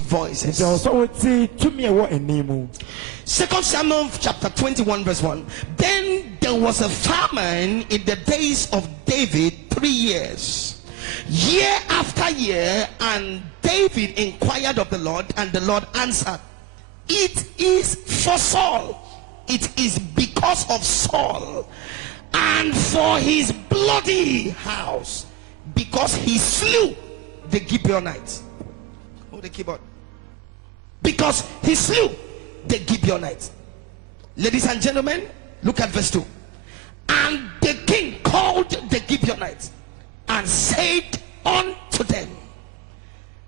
of voices. 2 Samuel chapter 21 verse 1. Then there was a famine in the days of David 3 years, year after year, and David inquired of the Lord, and the Lord answered, it is for Saul. It is because of Saul and for his bloody house, because he slew the Gibeonites. Hold the keyboard. Because he slew the Gibeonites. Ladies and gentlemen, look at verse 2. And the king called the Gibeonites and said unto them.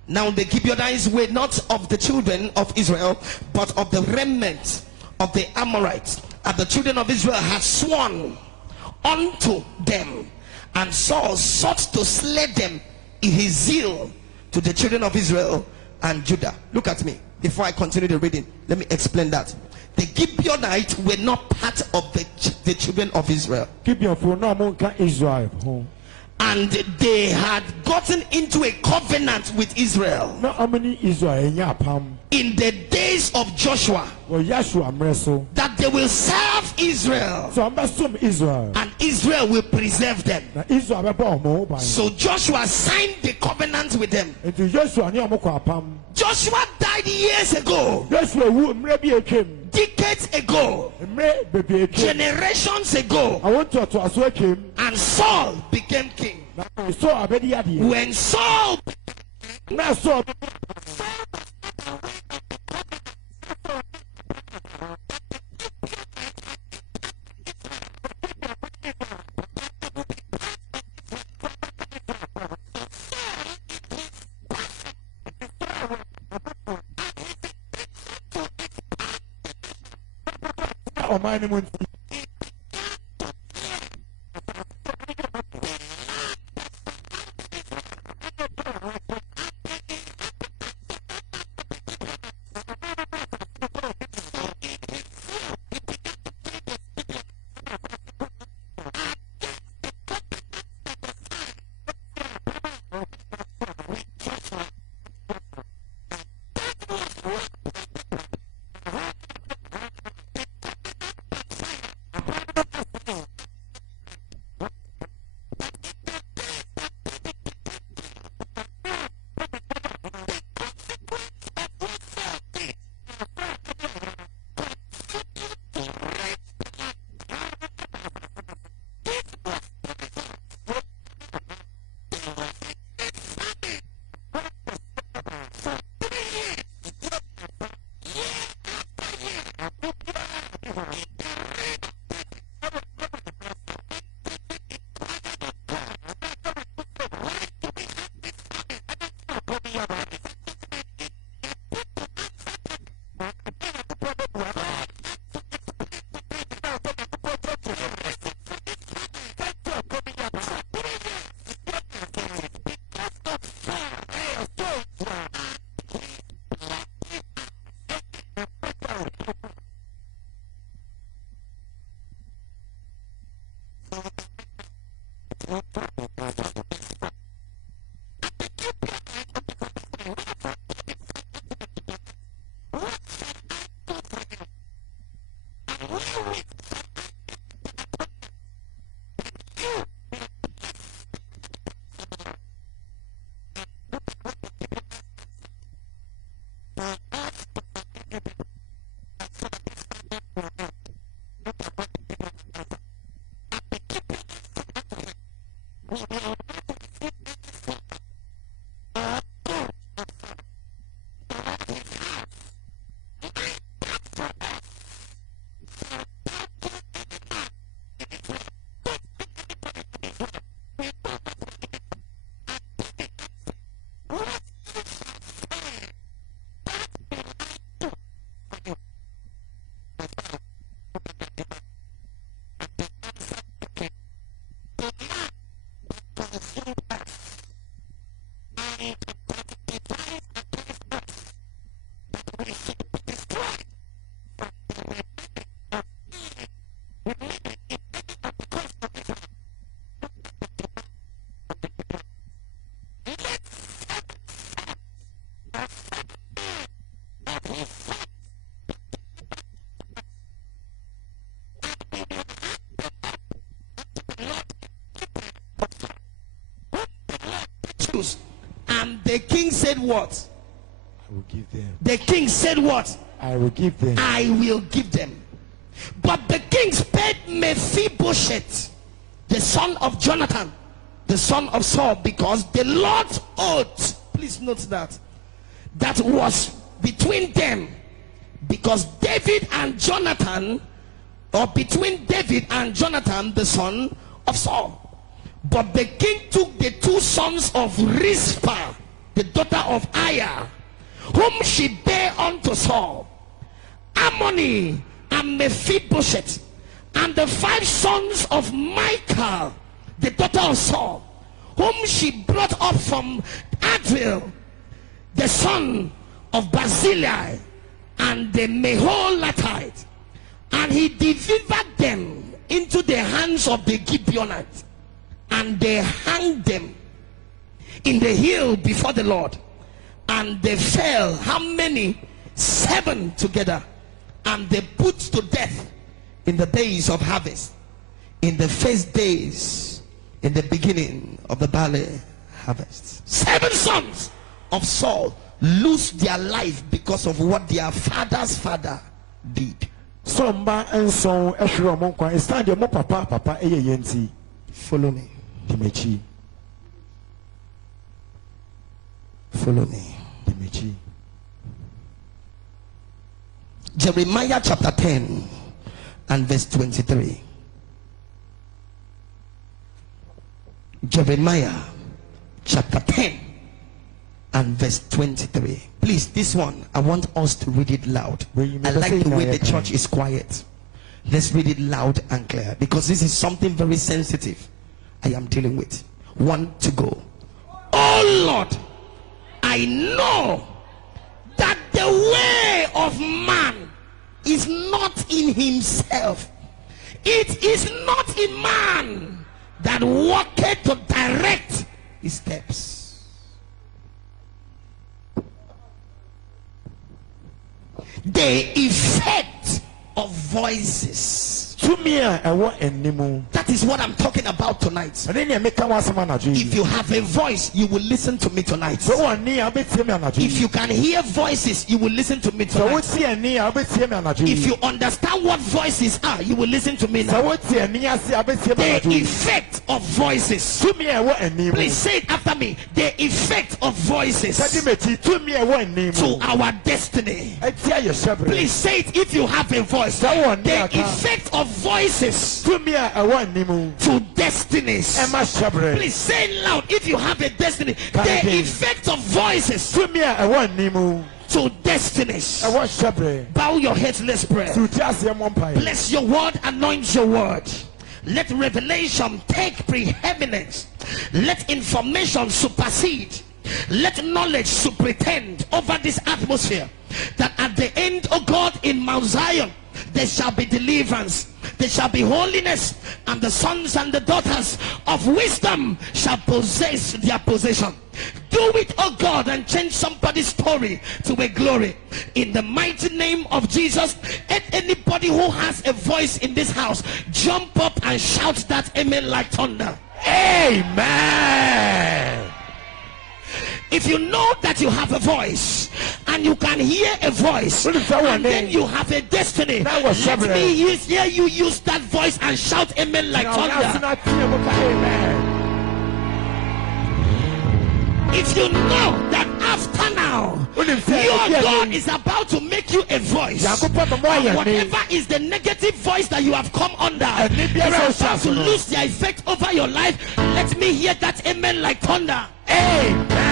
Now the Gibeonites were not of the children of Israel, but of the remnant of the Amorites, and the children of Israel had sworn unto them, and Saul sought to slay them in his zeal to the children of Israel and Judah. Look at me. Before I continue the reading, let me explain that. The Gibeonites were not part of the children of Israel. And they had gotten into a covenant with Israel in the days of Joshua, that they will serve Israel and Israel will preserve them. So Joshua signed the covenant with them. Joshua died years ago, decades ago, generations ago, and Saul became king. When Saul And the king said what? I will give them. The king said what? I will give them. I will give them. But the king spared Mephibosheth, the son of Jonathan, the son of Saul, because the Lord's oath, please note that was between them, because David and Jonathan, or between David and Jonathan, the son of Saul. But the king took the two sons of Rizpah, the daughter of Aiah, whom she bare unto Saul, Ammoni and Mephibosheth, and the 5 sons of Michal, the daughter of Saul, whom she brought up from Adriel, the son of Barzillai, and the Meholatite, and he delivered them into the hands of the Gibeonites, and they hanged them in the hill before the Lord. And they fell, how many? 7 together, and they put to death in the days of harvest, in the first days, in the beginning of the barley harvest. 7 sons of Saul lose their life because of what their father's father did. Somba and so Ashura Monqua is stand your papa yenti. Follow me. Dimechi. Follow me. Dimechi. Jeremiah chapter 10 and verse 23. Jeremiah chapter 10 and verse 23. Please, this one, I want us to read it loud. I like the way the church is quiet. Let's read it loud and clear, because this is something very sensitive I am dealing with. 1 to go. Oh Lord, I know that the way of man is not in himself. It is not in man that walketh to direct his steps. The effect of voices. That is what I'm talking about tonight. If you have a voice, you will listen to me tonight. If you can hear voices, you will listen to me tonight. If you understand what voices are, you will listen to me now. The effect of voices. Please say it after me. The effect of voices to our destiny. Please say it if you have a voice. The effect of voices to destinies. Please say it loud if you have a destiny. The effect of voices to destinies. Bow your heads, let's pray. Bless your word, anoint your word. Let revelation take preeminence. Let information supersede. Let knowledge superintend over this atmosphere, that at the end, oh God, in Mount Zion there shall be deliverance, there shall be holiness, and the sons and the daughters of wisdom shall possess their possession. Do it, oh God, and change somebody's story to a glory. In the mighty name of Jesus, let anybody who has a voice in this house jump up and shout that amen like thunder. Amen. If you know that you have a voice and you can hear a voice and then you have a destiny, let me hear you use that voice and shout amen like thunder. If you know that after now your God is about to make you a voice, whatever is the negative voice that you have come under is about to lose their effect over your life, let me hear that amen like thunder. Amen.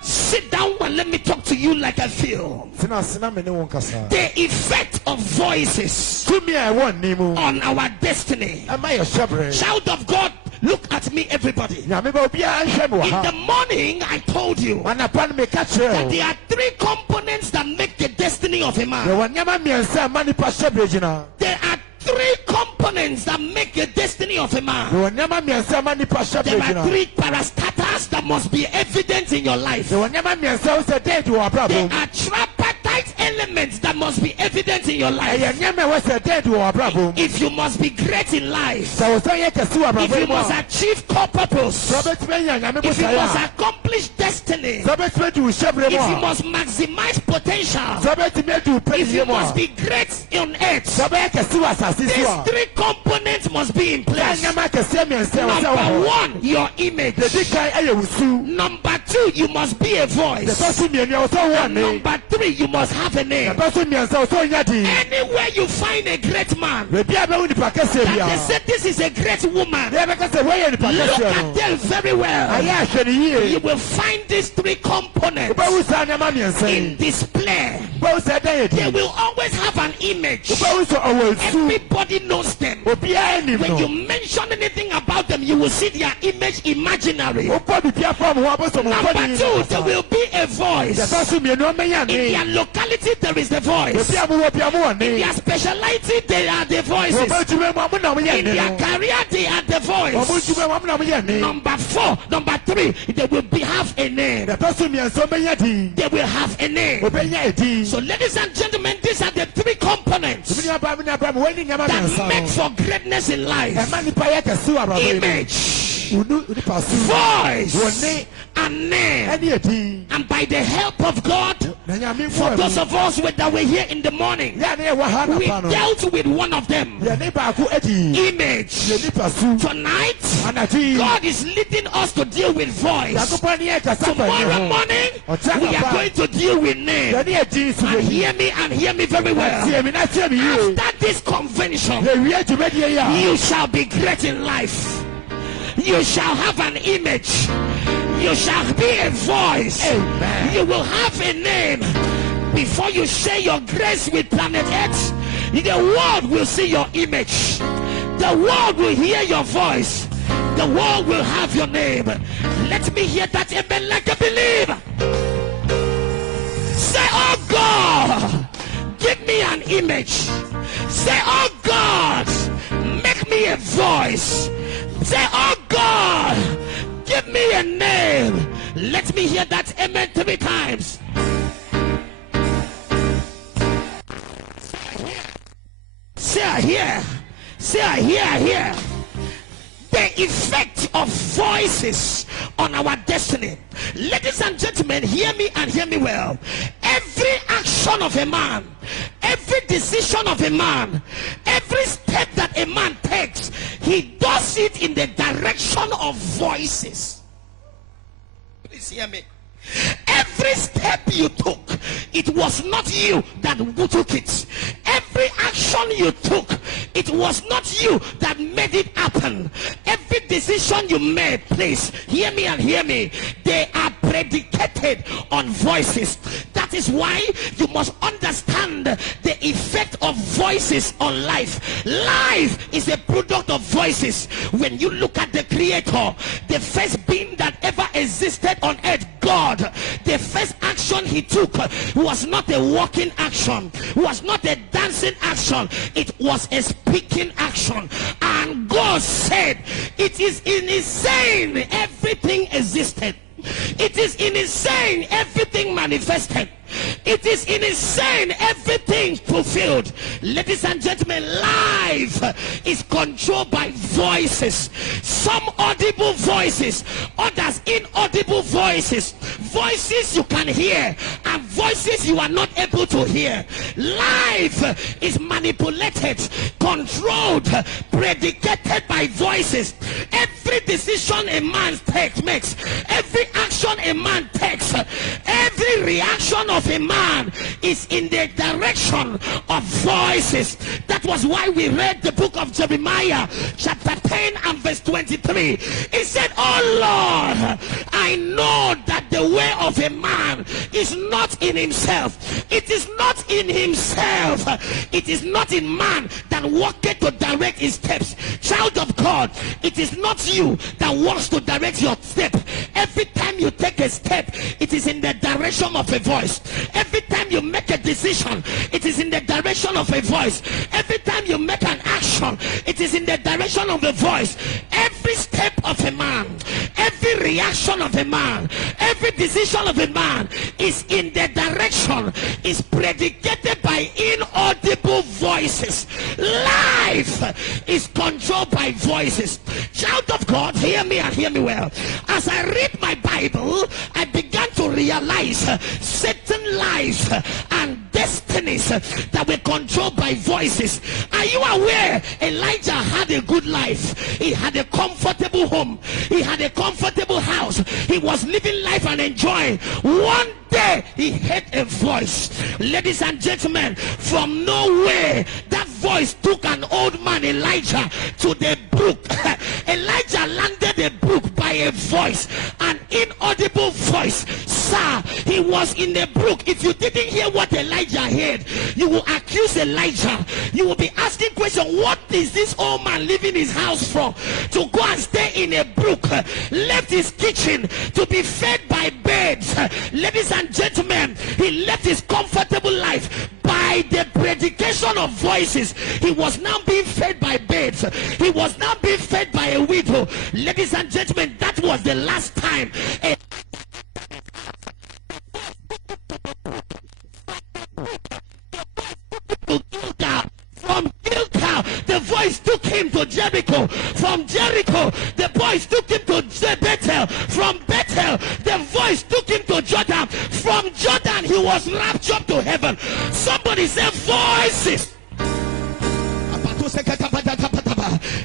Sit down and let me talk to you like I feel. The effect of voices on our destiny. Child of God, look at me, everybody. In the morning, I told you that there are 3 components that make the destiny of a man. There are 3 components that make the destiny of a man. There are 3 parastatus that must be evident in your life. There are tripartite elements elements that must be evident in your life. If you must be great in life, if you must achieve core purpose, if you must accomplish destiny, if you must maximize potential, if you must be great on earth, these three components must be in place. Number one, your image. Number two, you must be a voice. And number three, you must have a name. Anywhere you find a great man, that they say this is a great woman, look at them very well. You will find these three components in display. They will always have an image. Everybody knows them. When you mention anything about them, you will see their image imaginary. Number two, there will be a voice. In their locality, there is the voice. In their speciality, they are the voices. In their career, they are the voice. Number three, they will have a name. They will have a name. So, ladies and gentlemen, these are the three components that make for greatness in life: image, voice, and name. And by the help of God, for those of us that were here in the morning, we dealt with one of them: image. Tonight, God is leading us to deal with voice. Tomorrow morning, we are going to deal with name. And hear me very well. After this convention, you shall be great in life. You shall have an image. You shall be a voice. Amen. You will have a name. Before you share your grace with planet Earth, the world will see your image. The world will hear your voice. The world will have your name. Let me hear that amen like a believer. Say, oh God, give me an image. Say, oh God, make me a voice. Say, oh God, give me a name. Let me hear that amen 3 times. Say I hear. Say I hear, I hear. The effect of voices on our destiny. Ladies and gentlemen, hear me and hear me well. Every action of a man, every decision of a man, every step that a man takes, he does it in the direction of voices. Please hear me. Every step you took, it was not you that took it. Every action you took, it was not you that made it happen. Every decision you made, please hear me and hear me, they are predicated on voices. That is why you must understand the effect of voices on life. Life is a product of voices. When you look at the Creator, the first being that ever existed on earth, God, the first action he took was not a walking action, was not a dancing action, it was a speaking action. And God said, it is in his saying everything existed. It is in his saying everything manifested. It is in his saying everything fulfilled. Ladies and gentlemen, life is controlled by voices. Some audible voices, others inaudible voices. Voices you can hear and voices you are not able to hear. Life is manipulated, controlled, predicated by voices. Every decision a man makes, every action a man takes, every reaction of a man is in the direction of voices. That was why we read the book of Jeremiah chapter 10 and verse 23. He said, oh Lord, I know that the way of a man is not in himself. It is not in himself. It is not in man that walketh to direct his steps. Child of God, it is not you that wants to direct your step. Every time you take a step, it is in the direction of a voice. Every time you make a decision, it is in the direction of a voice. Every time you make an action, it is in the direction of a voice. Every every step of a man, every reaction of a man, every decision of a man is in the direction, is predicated by inaudible voices. Life is controlled by voices. Child of God, hear me and hear me well. As I read my Bible, I began to realize certain lives and destinies that were controlled by voices. Are you aware Elijah had a good life? He had a comfortable home. He had a comfortable house. He was living life and enjoying. One day he heard a voice. Ladies and gentlemen, from nowhere that voice took an old man Elijah to the brook. Elijah landed the brook by a voice, an inaudible voice. Sir, he was in the brook. If you didn't hear what Elijah heard, you will accuse Elijah. You will be asking questions. What is this old man leaving his house from to go and stay in a brook? Left his kitchen to be fed by birds. Ladies and gentlemen, he left his comfortable life by the predication of voices. He was now being fed by birds. He was now being fed by a widow. Ladies and gentlemen, that was the last time from Gilgal, the voice took him to Jericho. From Jericho, the voice took him to Bethel. From Bethel, the voice took him to Jordan. From Jordan, he was raptured to heaven. Somebody say voices.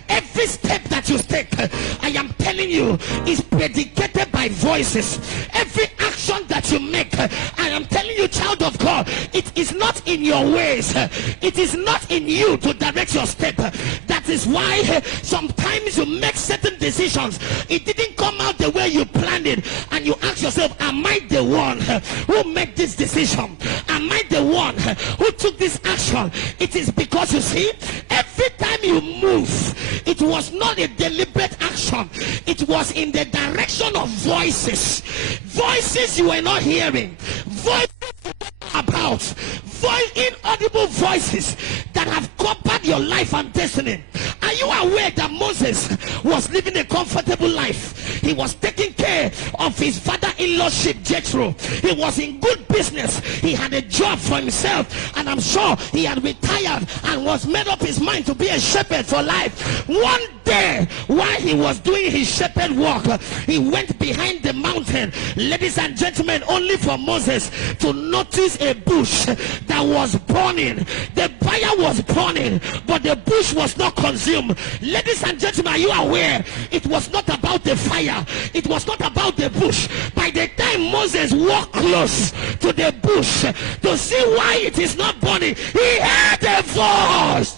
Every step that you take, I am telling you, is predicated by voices. Every action that you make, I am telling you, child of God, it is not in your ways. It is not in you to direct your step. That is why sometimes you make certain decisions. It didn't come out the way you planned it, and you ask yourself, am I the one who made this decision? Am I the one who took this action? It is because, you see, every time you move, it was not a deliberate action. It was in the direction of voices. Voices you were not hearing. Voices about. Inaudible voices that have covered your life and destiny. Are you aware that Moses was living a comfortable life? He was taking care of his father-in-law's sheep, Jethro. He was in good business. He had a job for himself, and I'm sure he had retired and was made up his mind to be a shepherd for life. One day, while he was doing his shepherd work, he went behind the mountain, ladies and gentlemen, only for Moses to notice a bush that was burning. The fire was burning, but the bush was not consumed. Ladies and gentlemen, are you aware? It was not about the fire. It was not about the bush. By the time Moses walked close to the bush to see why it is not burning, he heard a voice.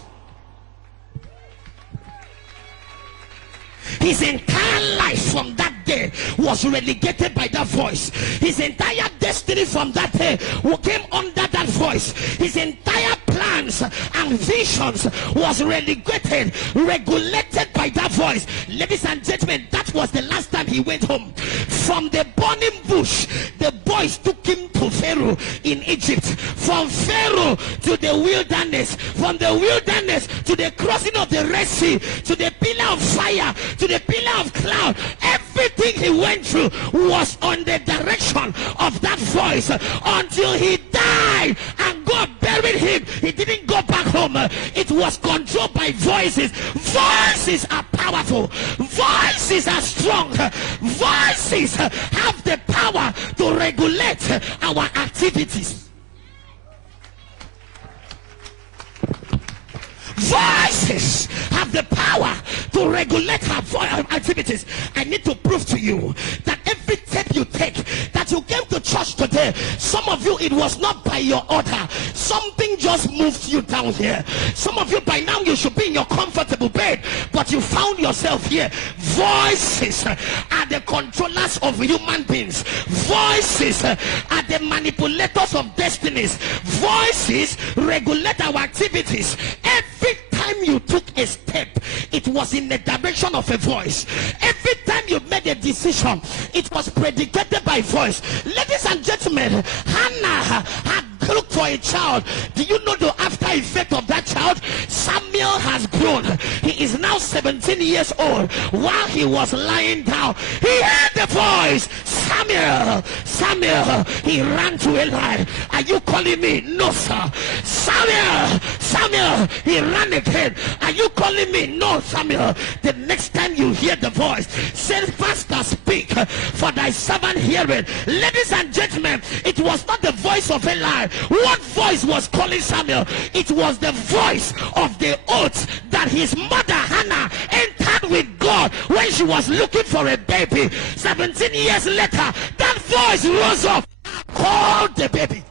His entire life from that day was relegated by that voice. His entire destiny from that day came under that voice. His entire plans and visions was regulated by that voice. Ladies and gentlemen, that was the last time he went home. From the burning bush, the boys took him to Pharaoh in Egypt. From Pharaoh to the wilderness. From the wilderness to the crossing of the Red Sea, to the pillar of fire, to the pillar of cloud. Everything he went through was on the direction of that voice until he died and God buried him. He didn't go back home. It was controlled by voices. Voices are powerful. Voices are strong. Voices have the power to regulate our activities. Voices have the power to regulate our activities. I need to prove to you that every step you take, that you came to church today, some of you, it was not by your order. Something just moved you down here. Some of you, by now, you should be in your comfortable bed, but you found yourself here. Voices are the controllers of human beings. Voices are the manipulators of destinies. Voices regulate our activities. Every time you took a step, it was in the direction of a voice. Every time you made a decision, it was predicated by voice. Ladies and gentlemen, Hannah had looked for a child. Do you know that after effect of that child, Samuel has grown. He is now 17 years old. While he was lying down, he heard the voice, Samuel, Samuel. He ran to Eli. Are you calling me? No, sir. Samuel, Samuel. He ran again. Are you calling me? No, Samuel. The next time you hear the voice, say, Pastor, speak, for thy servant heareth. Ladies and gentlemen, it was not the voice of Eli. What voice was calling Samuel? It was the voice of the oath that his mother Hannah entered with God when she was looking for a baby. 17 years later, that voice rose up, called the baby.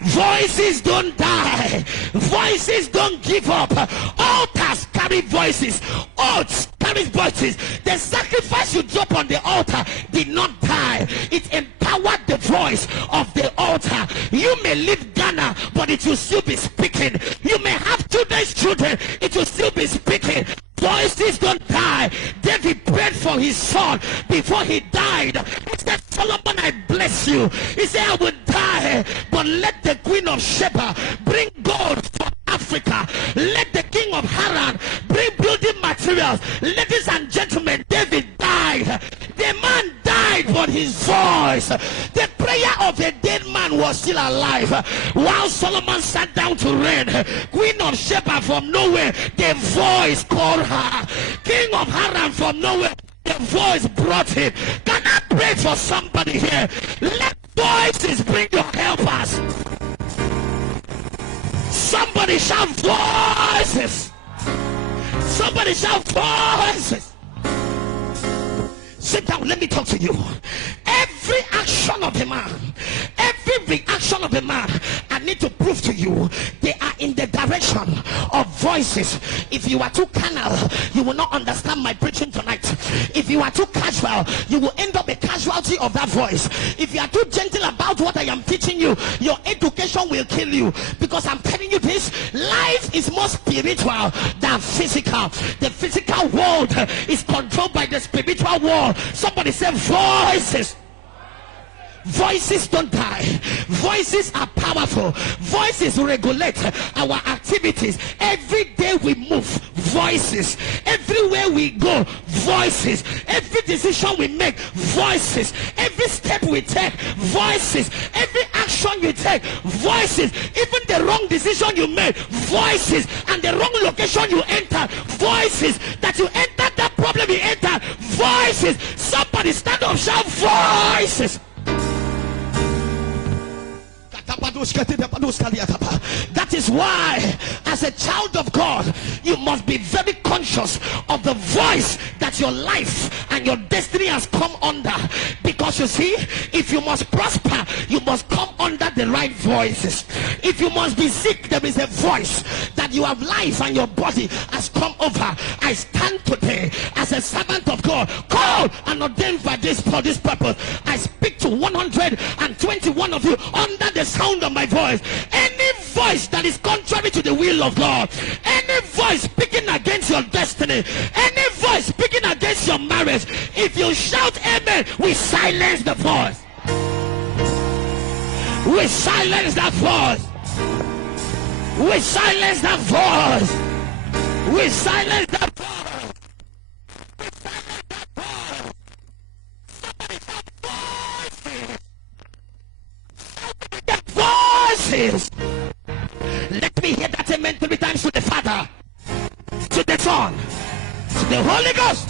Voices don't die. Voices don't give up. Altars carry voices. Oaths carry voices. The sacrifice you drop on the altar did not die. It empowered the voice of the altar. You may leave Ghana, but it will still be speaking. You may have today's children, it will still be speaking. Voices don't die. David prayed for his son before he died. He said, Solomon, I bless you. He said, I will die, but let the queen of Sheba bring gold from Africa. Let the king of Haran bring building materials. Ladies and gentlemen, David died. The man died, but his voice, the prayer of a dead man, was still alive. While Solomon sat down to reign, queen of Sheba from nowhere, the voice called her. King of Haran from nowhere, the voice brought him. Can I pray for somebody here? Let voices bring your helpers. Somebody shout voices. Somebody shout voices. Sit down, let me talk to you. Every action of a man, every reaction of a man, I need to prove to you, they are in the direction of voices. If you are too carnal, you will not understand my preaching tonight. If you are too casual, you will end up a casualty of that voice. If you are too gentle about what I am teaching you, your education will kill you. Because I'm telling you this, life is more spiritual than physical. The physical world is controlled by the spiritual world. Somebody say voices. Voices don't die. Voices are powerful. Voices regulate our activities. Every day we move, voices. Everywhere we go, voices. Every decision we make, voices. Every step we take, voices. Every action you take, voices. Even the wrong decision you make, voices. And the wrong location you enter, voices. That you enter that problem you enter, voices. Somebody stand up, shout voices. That is why, as a child of God, you must be very conscious of the voice that your life and your destiny has come under. Because you see, if you must prosper, you must come under the right voices. If you must be sick, there is a voice that you have life and your body has come over. I stand today as a servant of God, called and ordained by this for this purpose. I speak to 121 of you under the sound of my voice. Any voice that is contrary to the will of God, any voice speaking against your destiny, any voice speaking against your marriage, if you shout amen, we silence the voice. We silence that voice. We silence that voice. We silence that voice. Voices. Let me hear that amen 3 times to the Father, to the Son, to the Holy Ghost.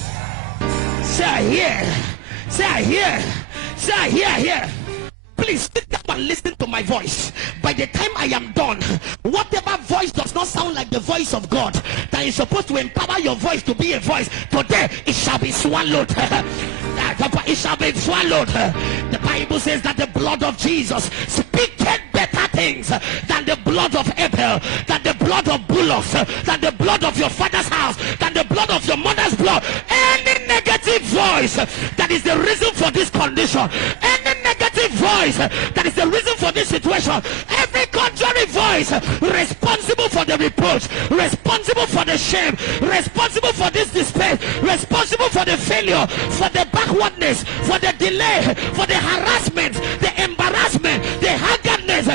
Say I hear. Say I hear. Say I hear. I hear. Please sit down and listen to my voice. By the time I am done, whatever voice does not sound like the voice of God, that is supposed to empower your voice to be a voice, today it shall be swallowed. It shall be swallowed. The Bible says that the blood of Jesus speaketh better things than the blood of Abel, than the blood of bullocks, than the blood of your father's house, than the blood of your mother's blood. Any negative voice that is the reason for this condition, any negative voice that is the reason for this situation, every contrary voice responsible for the reproach, responsible for the shame, responsible for this despair, responsible for the failure, for the backwardness, for the delay, for the harassment, the embarrassment, the haggardness,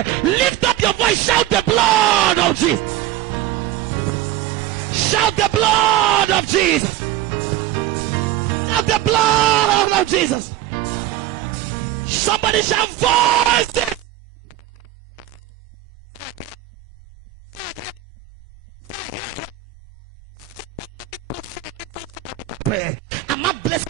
of Jesus. Shout the blood of Jesus. Shout the blood of Jesus. Somebody shall voice it. I'm not blessed.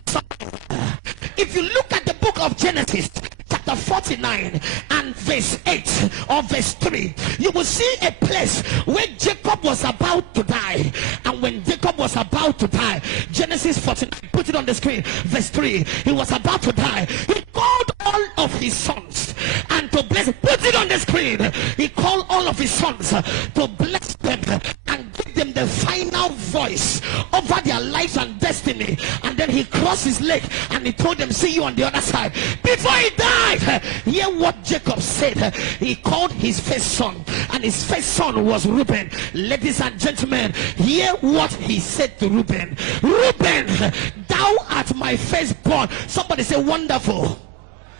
If you look at the book of Genesis, chapter 49 and verse 8 or verse 3, you will see a place where Jacob was about to die. And when Jacob was about to die, Genesis 49, put it on the screen, verse 3, he was about to die. He called all of his sons and to bless, put it on the screen, he called all of his sons to bless them and give them the final voice over their lives and destiny. And then he crossed his leg and he told them, see you on the other side. Before he died, hear what Jacob said. He called his first son, and his first son was Reuben. Ladies and gentlemen, hear what he said to Reuben. Reuben, thou art my firstborn. Somebody say wonderful.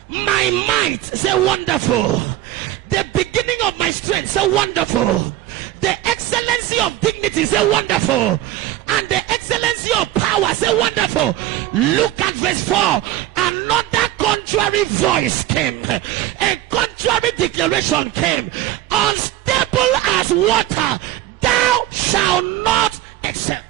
My might, say wonderful. The beginning of my strength, say wonderful. The excellency of dignity, say wonderful. And the excellency of power, say wonderful. Look at verse 4. Another contrary voice came. A contrary declaration came. Unstable as water, thou shalt not excel.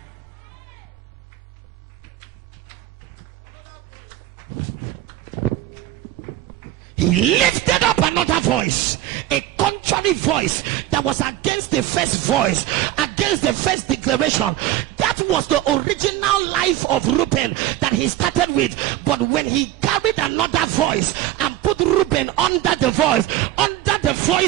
He lifted up another voice, a contrary voice that was against the first voice, against the first declaration. That was the original life of Reuben that he started with. But when he carried another voice and put Reuben under the voice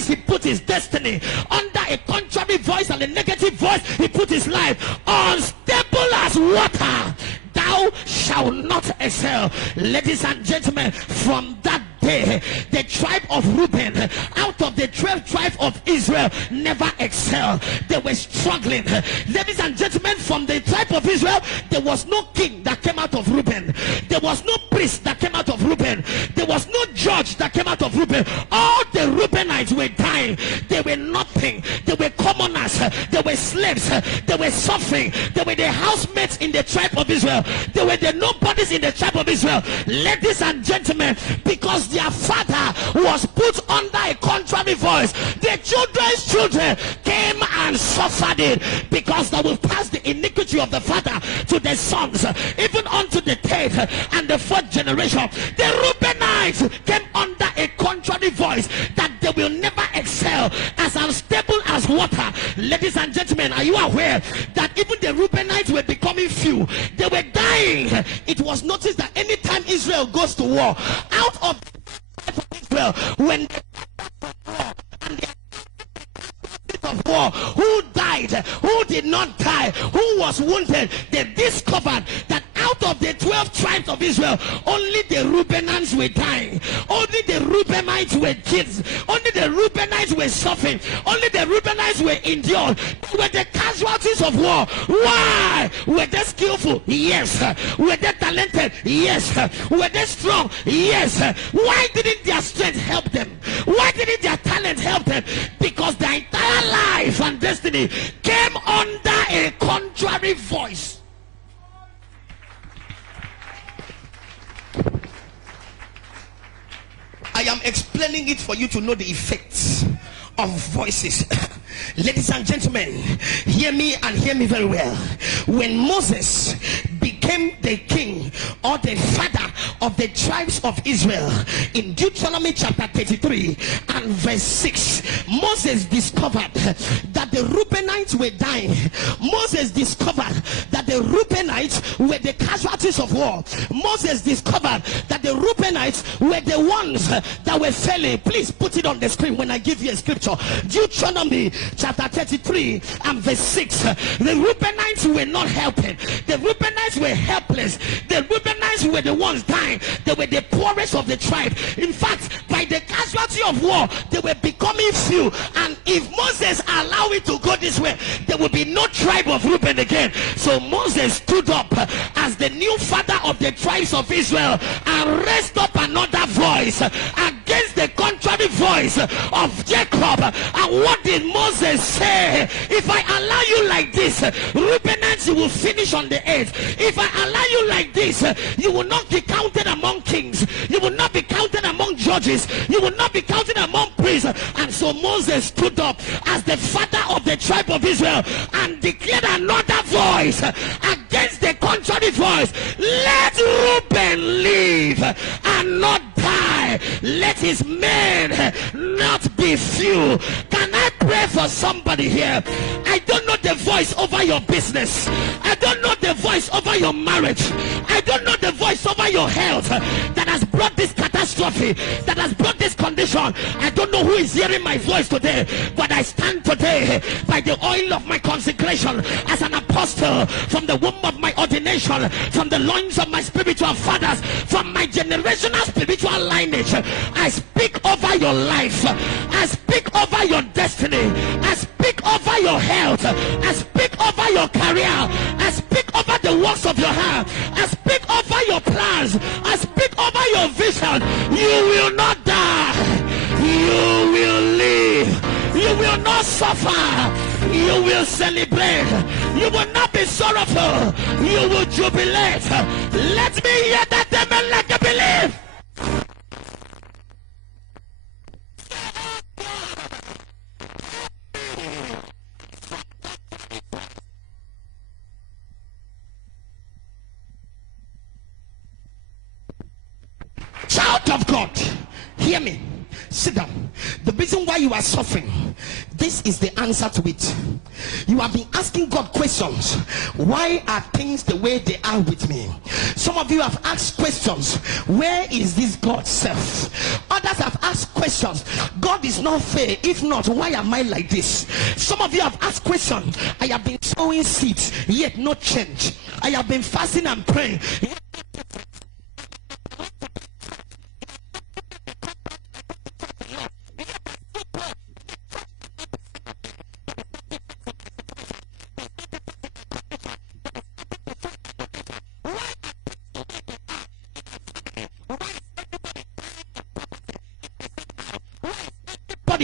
he put his destiny. Under a contrary voice and a negative voice, he put his life. Unstable as water, thou shalt not excel. Ladies and gentlemen, from that day, the tribe of Reuben, out of the 12 tribes of Israel, never excelled. They were struggling. Ladies and gentlemen, from the tribe of Israel, there was no king that came out of Reuben. There was no priest that came out of Reuben. There was no judge that came out of Reuben. All the Reubenites were dying. They were nothing. They were commoners. They were slaves. They were suffering. They were the housemates in the tribe of Israel. They were the nobodies in the tribe of Israel. Ladies and gentlemen, because their father was put under a contrary voice, the children's children came and suffered it, because they will pass the iniquity of the father to the sons, even unto the third and the fourth generation. The Reubenites came under a contrary voice that they will never excel, as unstable as water. Ladies and gentlemen, are you aware that even the Reubenites were becoming few? They were dying. It was noticed that anytime Israel goes to war, out of Israel, when of war, who died, who did not die, who was wounded, they discovered that out of the 12 tribes of Israel, only the Reubenites were dying, only the Reubenites were kids, only the Reubenites were suffering, only the Reubenites were endured. They were the casualties of war. Why? Were they skillful? Yes. Were they talented? Yes. Were they strong? Yes. Why didn't their strength help them? Why didn't their talent help them? Because their entire life and destiny came under a contrary voice. I am explaining it for you to know the effects of voices. Ladies and gentlemen, hear me and hear me very well. When Moses became the king or the father of the tribes of Israel, in Deuteronomy chapter 33 and verse 6, Moses discovered that the Reubenites were dying. Moses discovered that the Reubenites were the casualties of war. Moses discovered that the Reubenites were the ones that were failing. Please put it on the screen when I give you a scripture. Deuteronomy chapter 33 and verse 6. The Reubenites were not helping. The Reubenites were helpless. The Reubenites were the ones dying. They were the poorest of the tribe. In fact, by the casualty of war, they were becoming few. And if Moses allowed it to go this way, there will be no tribe of Reuben again. So Moses stood up as the new father of the tribes of Israel and raised up another voice against the contrary contrary voice of Jacob. And what did Moses say? If I allow you like this, Reubenites, you will finish on the edge. If I allow you like this, you will not be counted among kings. You will not be counted among judges. You will not be counted among priests. And so Moses stood up as the father of the tribe of Israel and declared another voice against the contrary voice. Let Reuben live and not die. Let his men not be few. Can I pray for somebody here? I don't know the voice over your business. I don't know the voice over your marriage. I don't know the voice over your health that has brought this catastrophe, that has brought this condition. I don't know who is hearing my voice today, but I stand today by the oil of my consecration as an apostle from the womb of my ordination, from the loins of my spiritual fathers, from my generational spiritual lineage. I speak over your life. I speak over your destiny. I speak over your health. I speak over your career. I speak over the works of your hand. I speak over your plans. I speak over your vision. You will not die. You will live. You will not suffer. You will celebrate. You will not be sorrowful. You will jubilate. Let me hear that amen like you believe. Child of God, hear me. Sit down. The reason why you are suffering, this is the answer to it. You have been asking God questions. Why are things the way they are with me? Some of you have asked questions. Where is this God's self? Others have asked questions. God is not fair. If not, why am I like this? Some of you have asked questions. I have been sowing seeds, yet no change. I have been fasting and praying.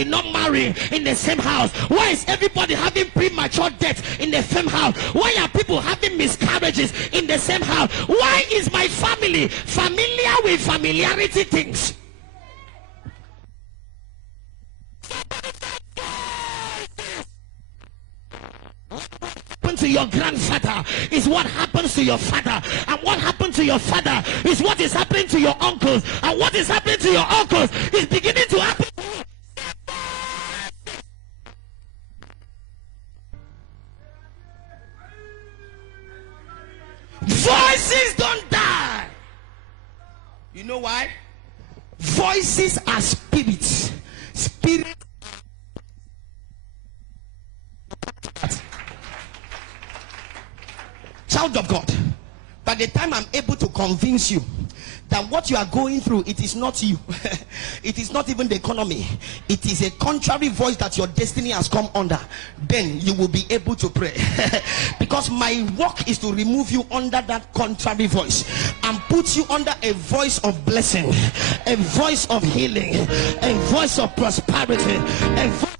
Not marry in the same house? Why is everybody having premature death in the same house? Why are people having miscarriages in the same house? Why is my family familiar with familiarity things? To your grandfather is what happens to your father, and what happened to your father is what is happening to your uncles, and what is happening to your uncles is beginning to happen. Voices don't die. You know why? Voices are spirits. Spirit. Child of God, by the time I'm able to convince you that what you are going through, it is not you. It is not even the economy. It is a contrary voice that your destiny has come under. Then you will be able to pray. Because my work is to remove you under that contrary voice and put you under a voice of blessing, a voice of healing, a voice of prosperity, a voice.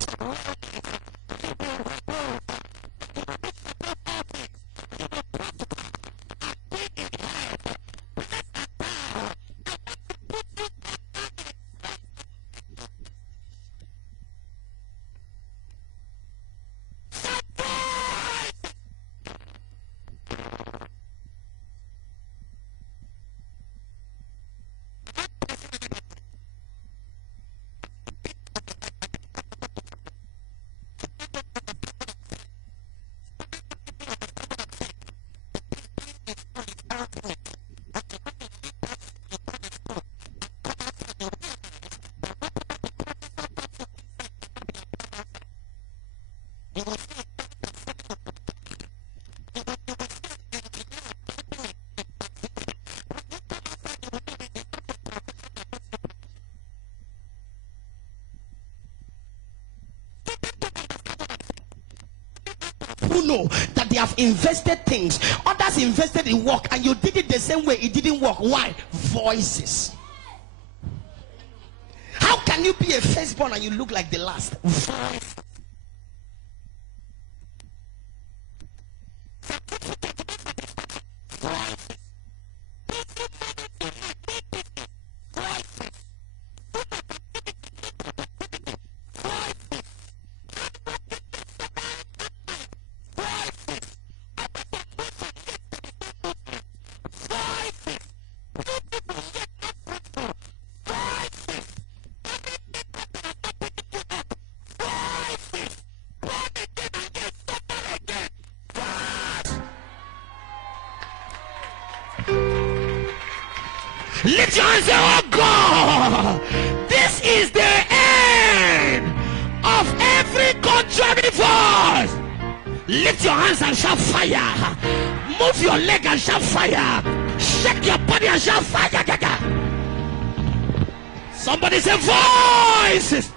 Who know that they have invested things, others invested in work, and you did it the same way, it didn't work. Why? Voices. How can can you be a firstborn and you look like the last? Lift your hands and say, oh God, this is the end of every contrary force. Lift your hands and shout fire. Move your leg and shout fire. Shake your body and shout fire. Somebody say voices.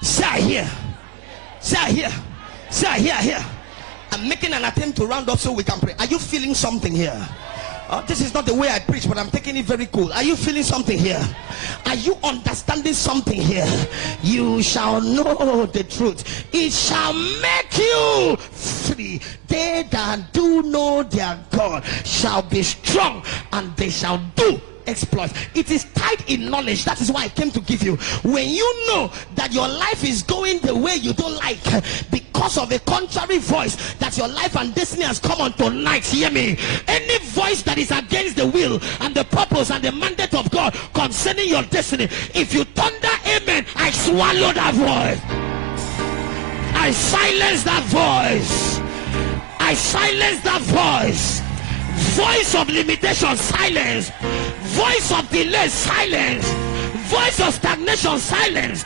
Say here. Say here. Say here. I'm making an attempt to round up so we can pray. Are you feeling something here? This is not the way I preach, but I'm taking it very cool. Are you feeling something here? Are you understanding something here? You shall know the truth. It shall make you free. They that do know their God shall be strong, and they shall do exploits. It is tied in knowledge. That is why I came to give you. When you know that your life is going the way you don't like because of a contrary voice that your life and destiny has come on tonight, hear me. Any voice that is against the will and the purpose and the mandate of God concerning your destiny, if you thunder amen, I swallow that voice. I silence that voice. I silence that voice. Voice of limitation, silence. Voice of delay, silence. Voice of stagnation, silence.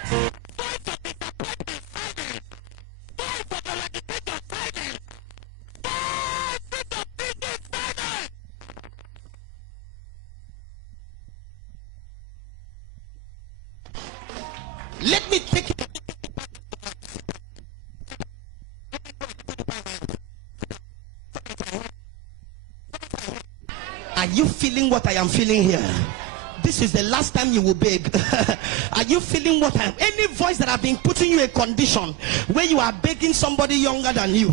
Let me take it. Are you feeling what I am feeling here? This is the last time you will beg. Are you feeling what I am? Any voice that have been putting you in a condition where you are begging somebody younger than you.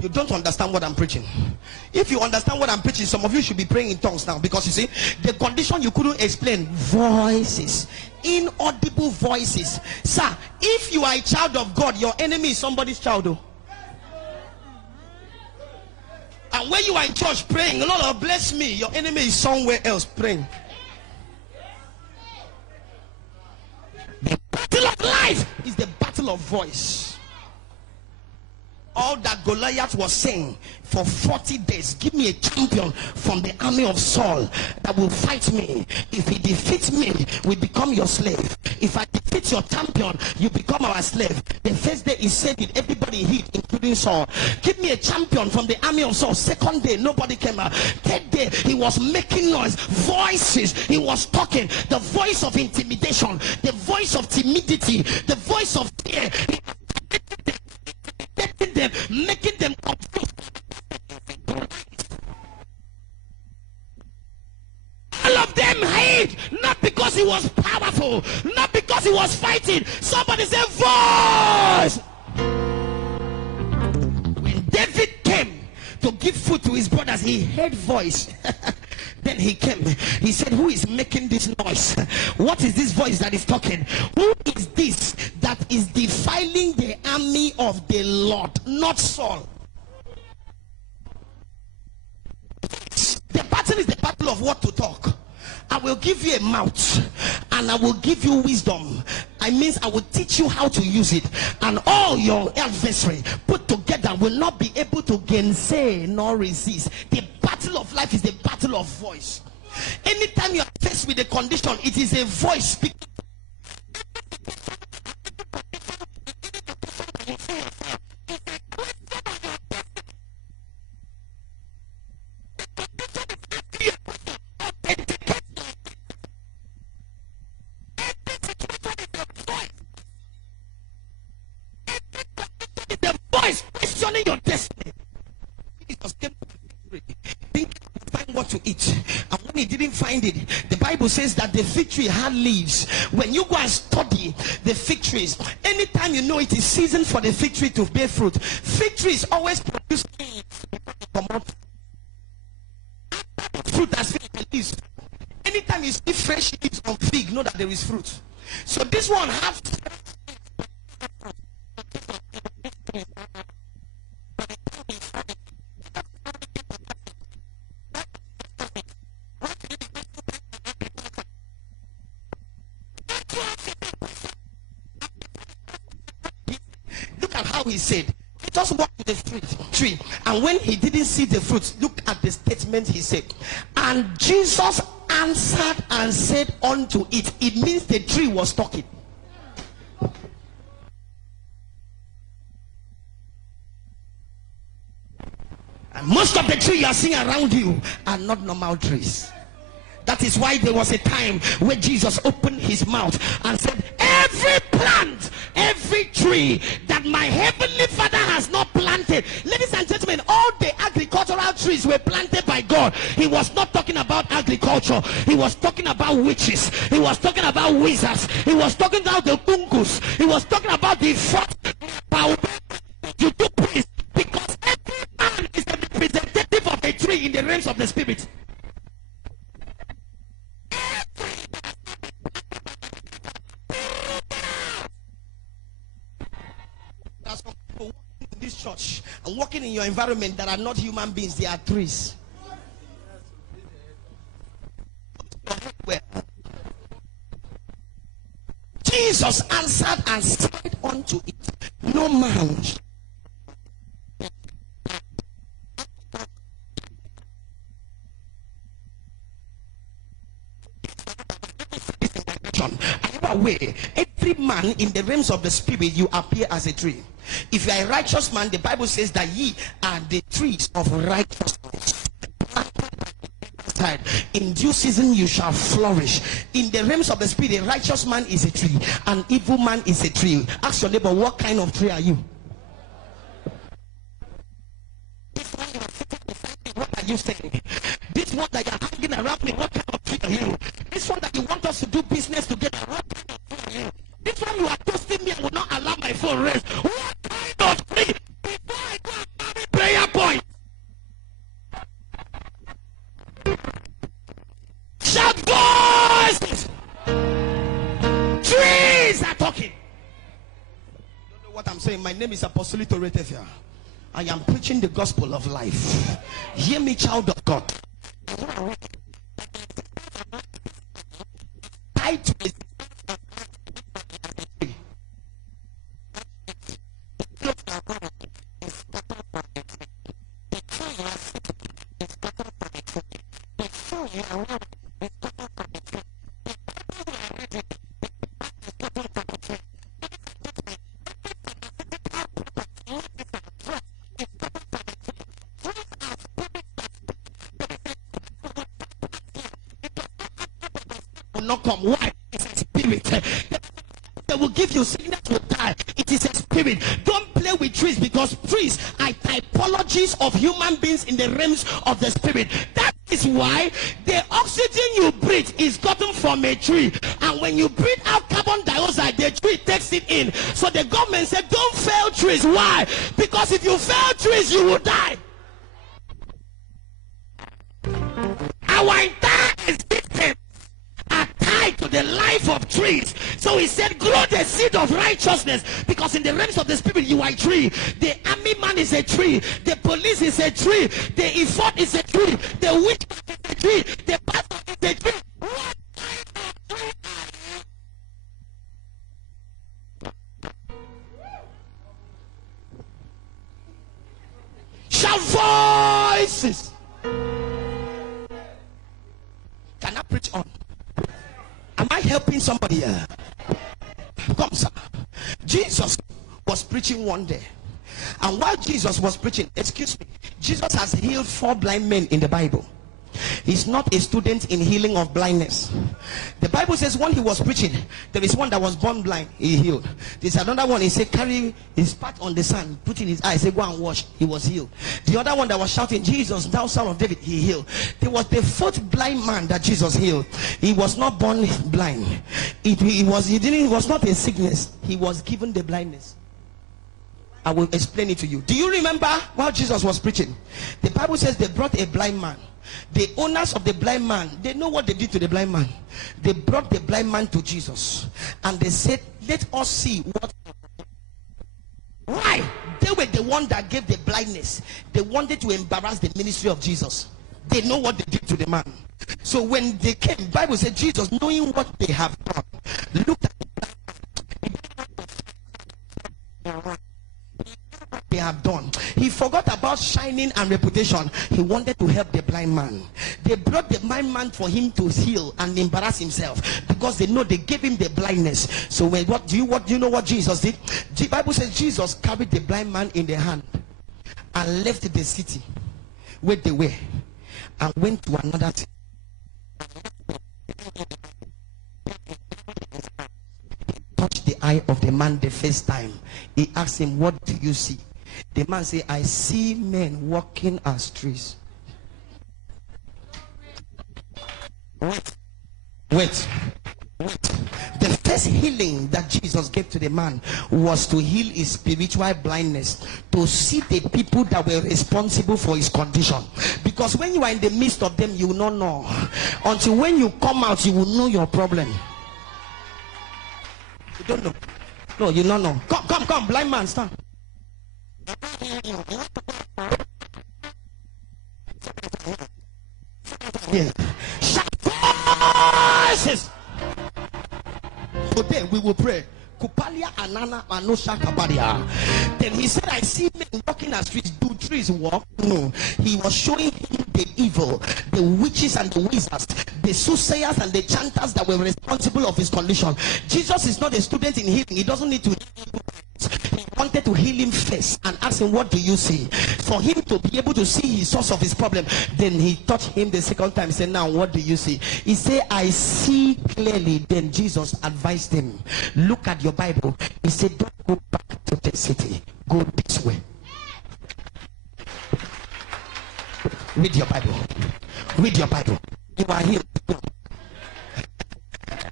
You don't understand what I'm preaching. If you understand what I'm preaching, some of you should be praying in tongues now, because you see the condition you couldn't explain. Voices, inaudible voices. Sir, if you are a child of God, your enemy is somebody's child. Oh. And when you are in church praying, Lord bless me, your enemy is somewhere else praying. The battle of life is the battle of voice. All that Goliath was saying for 40 days, give me a champion from the army of Saul that will fight me. If he defeats me, we become your slave. If I defeat your champion, you become our slave. The first day he said it, everybody hid, including Saul. Give me a champion from the army of Saul. Second day, nobody came out. Third day, he was making noise, voices, he was talking. The voice of intimidation, the voice of timidity, the voice of fear. Them, making them confused. All of them hate, not because he was powerful, not because he was fighting. Somebody say voice. When David came to give food to his brothers, he heard voice. Then he came, he said, who is making this noise? What is this voice that is talking? Who is this that is defiling the army of the Lord? Not Saul. The battle is the battle of what to talk. I will give you a mouth and I will give you wisdom. I means I will teach you how to use it, and all your adversary put together will not be able to gainsay nor resist. The battle of life is the battle of voice. Anytime you are faced with a condition, it is a voice speaking. it. And when he didn't find it, the Bible says that the fig tree had leaves. When you go and study the fig trees, anytime you know it is season for the fig tree to bear fruit, fig trees always produce fruit as leaves. Anytime you see fresh leaves on fig, know that there is fruit. So this one has look at how he said, he just walked to the tree, and when he didn't see the fruits, look at the statement he said. And Jesus answered and said unto it. It means the tree was talking. And most of the trees you are seeing around you are not normal trees. That is why there was a time where Jesus opened his mouth and said, every plant, every tree that my heavenly Father has not planted. Ladies and gentlemen, all the agricultural trees were planted by God. He was not talking about agriculture. He was talking about witches. He was talking about wizards. He was talking about the bungus. He was talking about the power. You do please, because every man is the representative of a tree in the realms of the spirit. This church and walking in your environment that are not human beings, they are trees. Jesus answered and said unto it, no man. Away, every man in the realms of the spirit, you appear as a tree. If you are a righteous man, the Bible says that ye are the trees of righteousness. In due season you shall flourish. In the realms of the spirit, a righteous man is a tree, an evil man is a tree. Ask your neighbor, what kind of tree are you? What are you saying? This one that you're hanging around me, what kind of tree are you? This one that you want us to do business together, what kind of tree are you? This one you are toasting me, I will not allow my phone rest. What kind of tree? Before I go and marry prayer point. Shout voices. Trees are talking. You don't know what I'm saying. My name is Apostle Itoro Etefia. I am preaching the gospel of life. Hear me, child of God. Not come. Why? It's a spirit. They will give you sickness will die. It is a spirit. Don't play with trees, because trees are typologies of human beings in the realms of the spirit. That is why the oxygen you breathe is gotten from a tree, and when you breathe out carbon dioxide, the tree takes it in. So the government said, don't fail trees. Why? Because if you fail trees, you will die. Our entire existence to the life of trees. So he said, grow the seed of righteousness, because in the realms of the spirit you are a tree. The army man is a tree, the police is a tree, the effort is a tree, the witch is a tree, the pastor is a tree. Shout voices. Can I preach on? Am I helping somebody here? Come, sir. Jesus was preaching one day, and while Jesus was preaching, excuse me, Jesus has healed 4 blind men in the Bible. He's not a student in healing of blindness. The Bible says when he was preaching, there is one that was born blind, he healed. There's another one, he said carry his part on the sand, put in his eyes, say go and wash, he was healed. The other one that was shouting, Jesus thou son of David, he healed. There was the fourth blind man that Jesus healed. He was not born blind. It was not a sickness. He was given the blindness. I will explain it to you. Do you remember while Jesus was preaching? The Bible says they brought a blind man. The owners of the blind man, they know what they did to the blind man. They brought the blind man to Jesus and they said, let us see what. Why? They were the one that gave the blindness. They wanted to embarrass the ministry of Jesus. They know what they did to the man. So when they came, the Bible said Jesus, knowing what they have done, looked at they have done. He forgot about shining and reputation. He wanted to help the blind man. They brought the blind man for him to heal and embarrass himself because they know they gave him the blindness. So when what do you know what Jesus did? The Bible says Jesus carried the blind man in the hand and left the city where they were and went to another city. Touched the eye of the man the first time. He asked him, what do you see? The man said, I see men walking as trees. Wait. The first healing that Jesus gave to the man was to heal his spiritual blindness, to see the people that were responsible for his condition. Because when you are in the midst of them, you will not know. Until when you come out, you will know your problem. You don't know. No, you don't know. Come, blind man, stand. Yeah. Voices. Today we will pray. Kupalia anana anosha kabaria. Then he said, I see men walking as trees. Do trees walk? No. He was showing him the evil, the witches and the wizards, the soothsayers and the chanters that were responsible of his condition. Jesus is not a student in healing. He doesn't need to. He wanted to heal him first and ask him, what do you see? For him to be able to see his source of his problem. Then he touched him the second time. He said, now what do you see? He said, I see clearly. Then Jesus advised him, look at your Bible. He said, don't go back to the city, go this way. Read your Bible. Read your Bible. You are healed.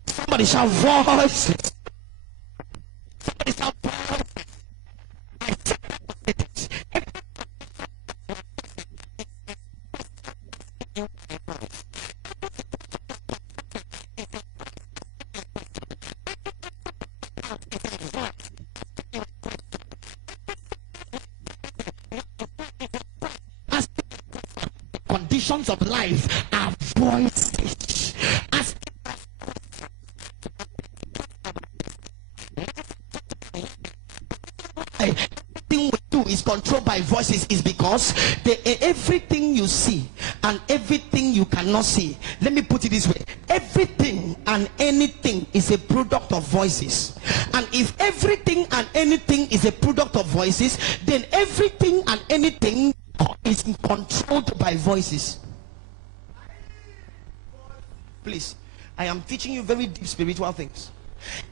Somebody shout voices. Somebody shout voices. Conditions of life are voices. Everything we do is controlled by voices is because everything you see and everything you cannot see. Let me put it this way. Everything and anything is a product of voices. And if everything and anything is a product of voices, then everything and anything is controlled by voices. Please, I am teaching you very deep spiritual things.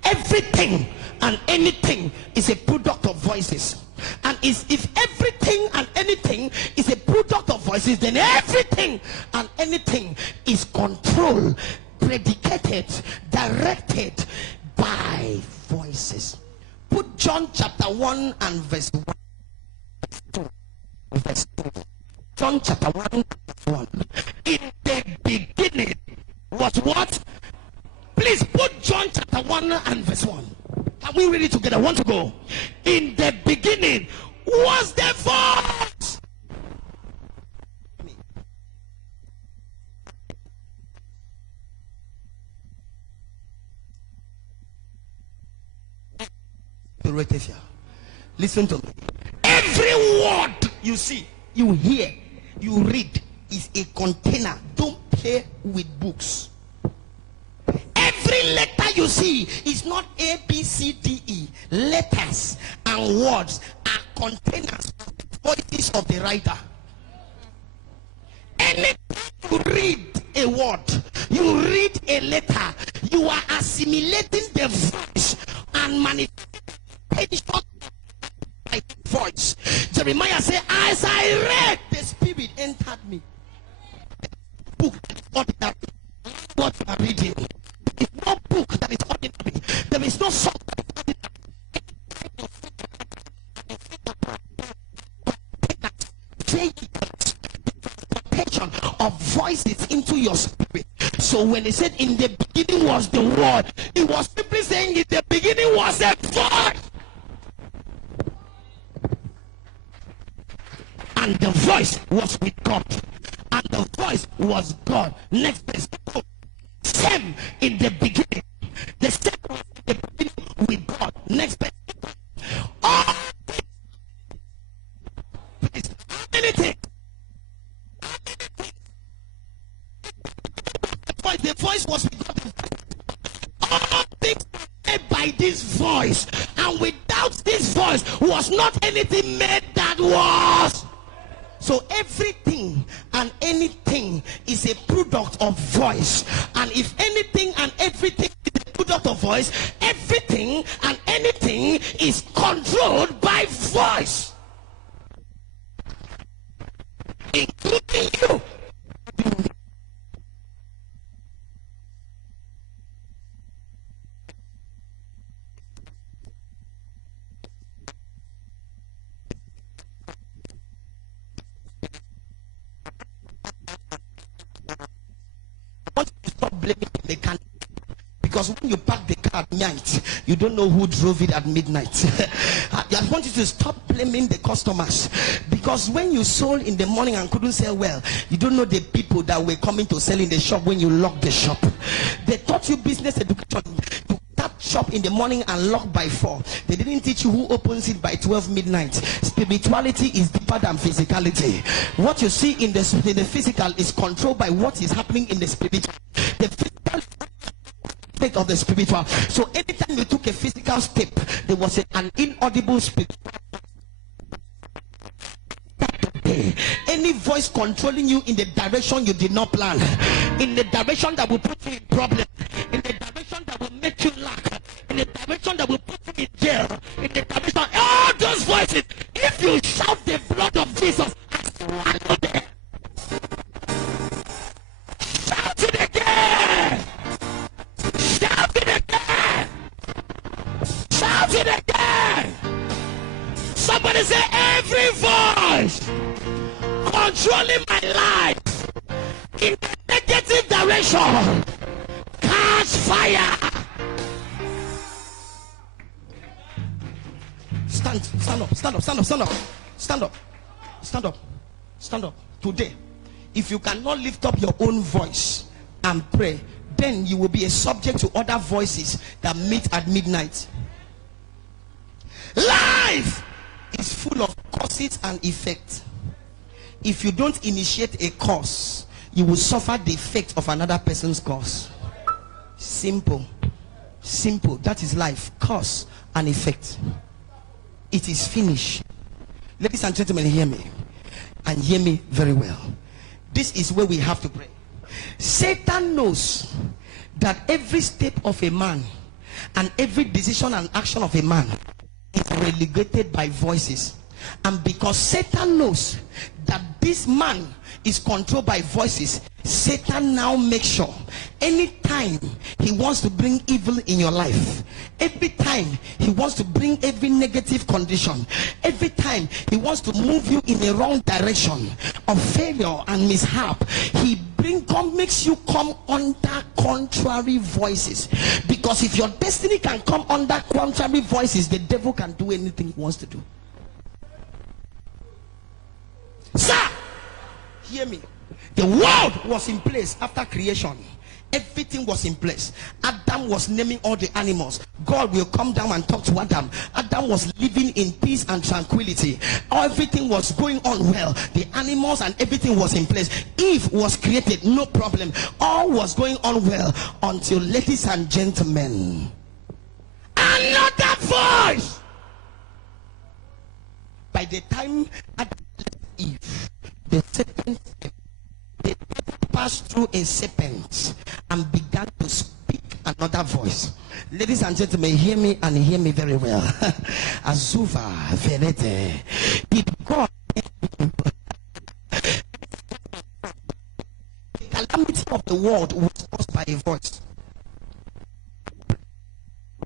Everything and anything is a product of voices. And if everything and anything is a product of voices, then everything and anything is controlled, predicated, directed by voices. Put John chapter 1 and verse 1. Verse 2. John chapter 1 verse 1. In the beginning was what? Please put John chapter 1 and verse 1. Can we read it together? Want to go? In the beginning was the voice. Itoro Etefia. Listen to me. Every word you see, you hear, you read is a container. Don't play with books. Every letter you see is not A, B, C, D, E. Letters and words are containers of the voices of the writer. Anything you read later, you are assimilating the voice and manifestation by voice. Jeremiah said, as I read, the Spirit entered me. Book ordinary. What you are reading. There is no book that is ordinary. There is no song that is ordinary. Of voices into your spirit. So when he said in the beginning was the word, it was simply saying in the beginning was a voice, and the voice was with God, and the voice was God. Next verse. Same in the beginning. The same was in the beginning with God. Next verse. All please, anything. The voice was with God. All things made by this voice, and without this voice was not anything made that was. So everything and anything is a product of voice, and if anything and everything is a product of voice, everything and anything is controlled by voice, including you. Stop blaming the mechanic, because when you park the car at night, you don't know who drove it at midnight. I want you to stop blaming the customers, because when you sold in the morning and couldn't sell well, you don't know the people that were coming to sell in the shop when you locked the shop. They taught you business education. You start shop in the morning and lock by 4. They didn't teach you who opens it by 12 midnight. Spirituality is deeper than physicality. What you see in the physical is controlled by what is happening in the spiritual. The physical state of the spiritual. So anytime you took a physical step, there was an inaudible spirit. Any voice controlling you in the direction you did not plan, in the direction that will put you in problem, in the direction that will make you lack, in the direction that will put you in jail, in the direction, all those voices, if you shout the blood of Jesus, I swallow them. Shout it again! Shout it again! Shout it again! Somebody say, every voice controlling my life in the negative direction, catch fire. Stand up, stand up, stand up, stand up, stand up, stand up, stand up. Today, if you cannot lift up your own voice and pray, then you will be a subject to other voices that meet at midnight. Life is full of causes and effects. If you don't initiate a cause, you will suffer the effect of another person's cause. Simple. Simple. That is life. Cause and effect. It is finished. Ladies and gentlemen, hear me. And hear me very well. This is where we have to pray. Satan knows that every step of a man and every decision and action of a man is relegated by voices. And because Satan knows that this man is controlled by voices, Satan now makes sure anytime he wants to bring evil in your life, every time he wants to bring every negative condition, every time he wants to move you in the wrong direction of failure and mishap, he makes you come under contrary voices. Because if your destiny can come under contrary voices, the devil can do anything he wants to do. Sir, hear me. The world was in place after creation. Everything was in place. Adam was naming all the animals. God will come down and talk to Adam. Adam was living in peace and tranquility. Everything was going on well. The animals and everything was in place. Eve was created, no problem. All was going on well until, ladies and gentlemen, another voice. By the time Adam left Eve, the serpent passed through a serpent and began to speak another voice. Ladies and gentlemen, hear me and hear me very well. Azuva Venete. Did God the calamity of the world was caused by a voice?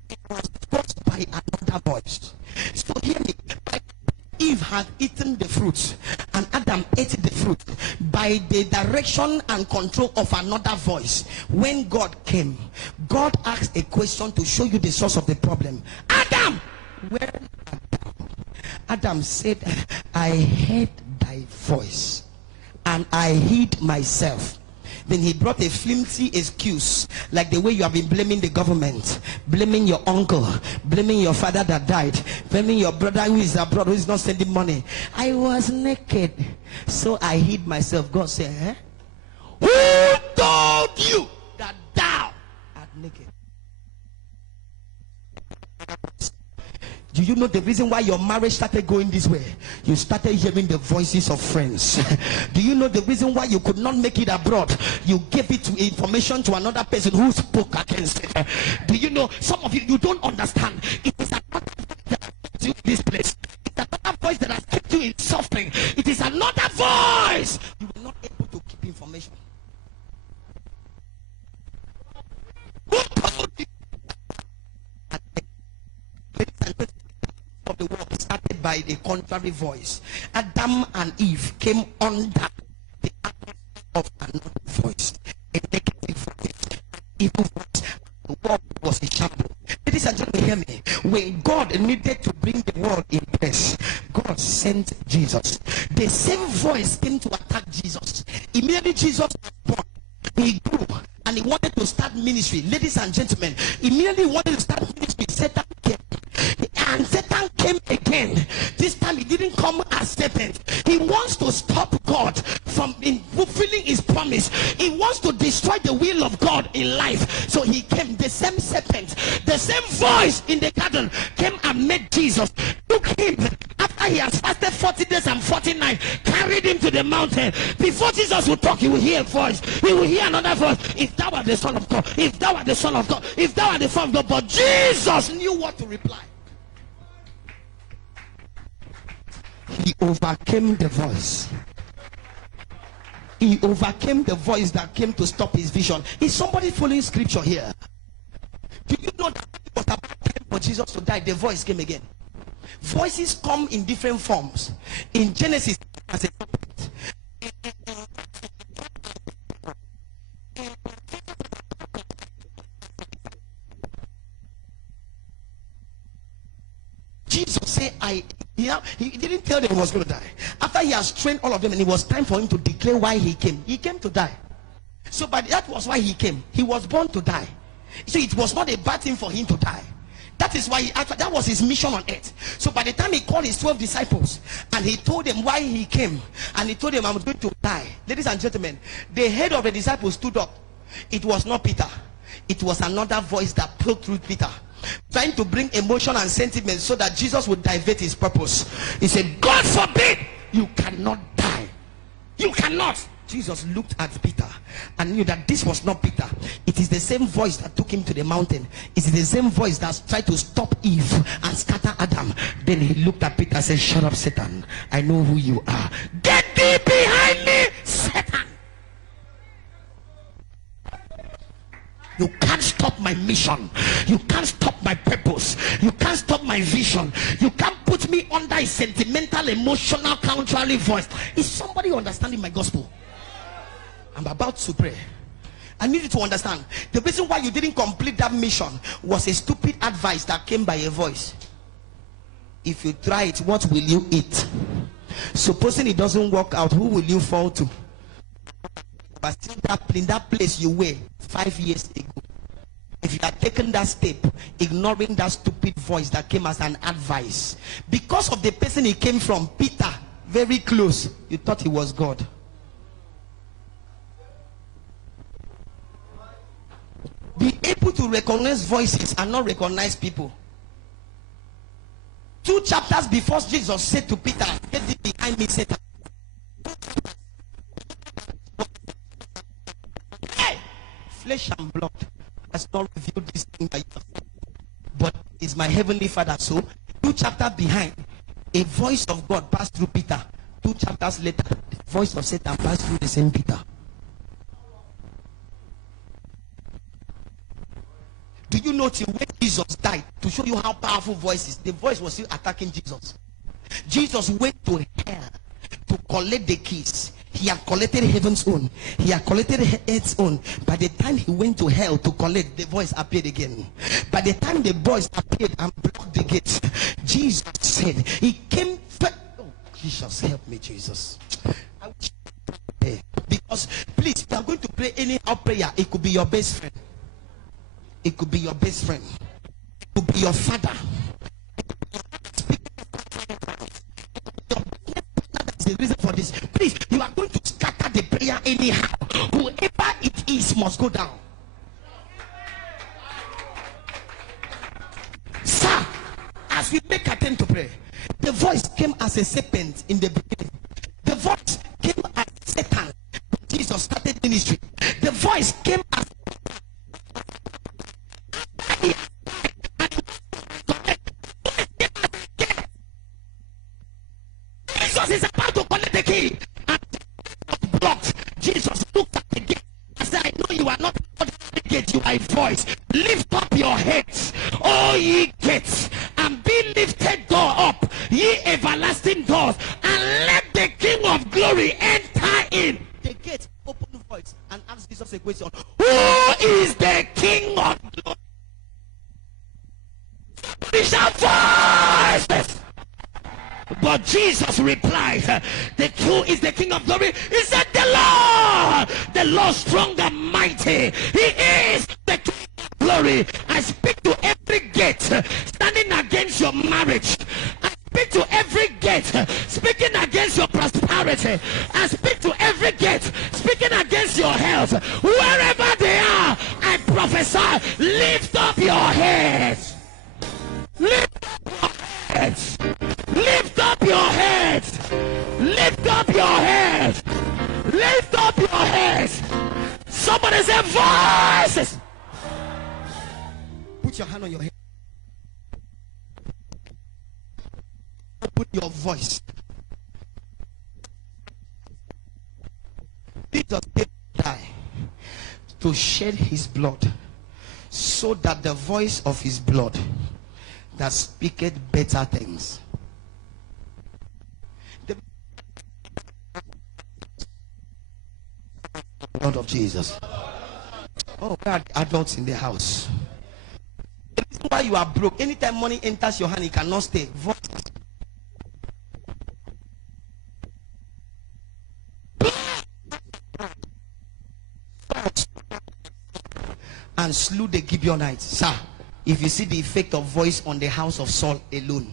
It was caused by another voice. So hear me. Eve had eaten the fruit and Adam ate the fruit by the direction and control of another voice. When God came, God asked a question to show you the source of the problem. Adam, where Adam? Adam said, I heard thy voice and I hid myself. Then he brought a flimsy excuse, like the way you have been blaming the government, blaming your uncle, blaming your father that died, blaming your brother who is abroad, who is not sending money. I was naked, so I hid myself. God said, who told you that thou art naked? Do you know the reason why your marriage started going this way? You started hearing the voices of friends. Do you know the reason why you could not make it abroad? You gave it to information to another person who spoke against it. Do you know, some of you don't understand. It is another voice that kept you in this place. It's another voice that has kept you in suffering. It is another voice. You were not able to keep information. Who told you? Of the world started by the contrary voice. Adam and Eve came under the atmosphere of another voice, a negative voice, an evil voice. The world was in shambles. Ladies and gentlemen, hear me. When God needed to bring the world in place, God sent Jesus. The same voice came to attack Jesus. Immediately Jesus was born, he grew and he wanted to start ministry. Ladies and gentlemen, immediately he wanted to start ministry. Satan came. And Satan came again. This time he didn't come as serpent. He wants to stop God from fulfilling his promise. He wants to destroy the will of God in life. So he came, the same serpent, the same voice in the garden came and met Jesus. Took him after he has fasted 40 days and 40 nights, carried him to the mountain. Before Jesus would talk, he will hear a voice. He will hear another voice. If thou art the Son of God, if thou art the Son of God, if thou art the Son of God. But Jesus knew what to reply. He overcame the voice. He overcame the voice that came to stop his vision. Is somebody following scripture here? Do you know that it was about time for Jesus to die? The voice came again. Voices come in different forms. In Genesis, as a serpent. Jesus said, he didn't tell them he was going to die. After he has trained all of them and it was time for him to declare why he came to die. So but that was why he came. He was born to die. So it was not a bad thing for him to die. That is why that was his mission on earth. So by the time he called his 12 disciples and he told them why he came, and he told them, I'm going to die. Ladies and gentlemen, the head of the disciples stood up. It was not Peter. It was another voice that broke through Peter, trying to bring emotion and sentiment so that Jesus would divert his purpose. He said, God forbid, you cannot die. You cannot. Jesus looked at Peter and knew that this was not Peter. It is the same voice that took him to the mountain. It is the same voice that tried to stop Eve and scatter Adam. Then he looked at Peter and said, shut up, Satan. I know who you are. Get thee behind me, Satan. You can't stop my mission. You can't stop my purpose. You can't stop my vision. You can't put me under a sentimental, emotional, contrary voice. Is somebody understanding my gospel? I'm about to pray. I need you to understand. The reason why you didn't complete that mission was a stupid advice that came by a voice. If you try it, what will you eat? Supposing it doesn't work out, who will you fall to? But still in that place you were 5 years ago. If you had taken that step, ignoring that stupid voice that came as an advice, because of the person he came from, Peter, very close, you thought he was God. Be able to recognize voices and not recognize people. 2 chapters before, Jesus said to Peter, get thee behind me, Satan. flesh and blood has not revealed this thing that you have seen, but is my heavenly Father. So 2 chapters behind, a voice of God passed through Peter. 2 chapters later, the voice of Satan passed through the same Peter. Do you know till when Jesus died, to show you how powerful voice is, the voice was still attacking Jesus. Jesus went to hell to collect the keys. He had collected heaven's own. He had collected earth's own. By the time he went to hell to collect, the voice appeared again. By the time the voice appeared and blocked the gates, Jesus said, he came. Oh, Jesus, help me, Jesus. I wish you could pray. Because, please, if you are going to pray anyhow prayer, it could be your best friend. It could be your best friend. It could be your father. That's the reason for this. Please, you are going to scatter the prayer anyhow. Whoever it is must go down. Sir, as we make attempt to pray, the voice came as a serpent in the beginning. The voice came as Satan. Jesus started ministry. The voice came as Jesus is about to collect the key and blocked. Jesus looked at the gate and said, I know you are not at the gate, you are a voice. Lift up your heads, all ye gates, and be lifted door up, ye everlasting doors, and let the King of glory enter in. The gate opened the voice and asked Jesus a question. Who is the King of glory? We shall voices. But Jesus replied, who is the King of glory? He said, the Lord strong and mighty. He is the King of glory. I speak to every gate standing against your marriage. I speak to every gate speaking against your prosperity. I speak to every gate speaking against your health. Wherever they are, I prophesy, lift up your heads. Lift up your heads. Lift up your heads. Lift up your heads. Lift up your heads. Somebody say voices. Put your hand on your head. Put your voice. Jesus did die to shed his blood, so that the voice of his blood that speaketh better things. The blood of Jesus. Oh, God, adults in the house. The reason why you are broke, anytime money enters your hand, it cannot stay. And slew the Gibeonites. Sir, if you see the effect of voice on the house of Saul alone,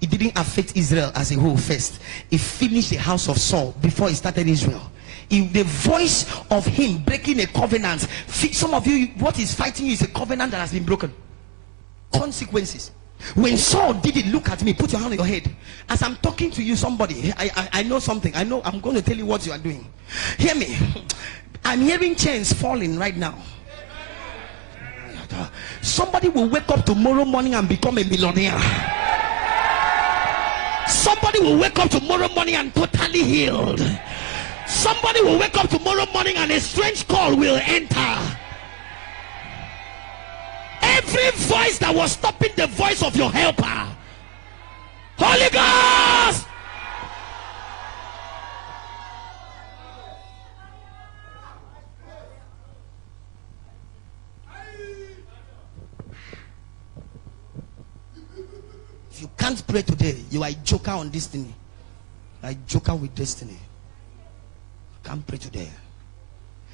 it didn't affect Israel as a whole first. It finished the house of Saul before it started Israel. If the voice of him breaking a covenant, some of you, what is fighting you is a covenant that has been broken. Consequences. When Saul did it, look at me, put your hand on your head. As I'm talking to you, somebody, I know something. I know I'm going to tell you what you are doing. Hear me. I'm hearing chains falling right now. Somebody will wake up tomorrow morning and become a millionaire. Somebody will wake up tomorrow morning and totally healed. Somebody will wake up tomorrow morning and a strange call will enter. Every voice that was stopping the voice of your helper, Holy Ghost, if you can't pray today, you are a joker on destiny. You are a joker with destiny. You can't pray today.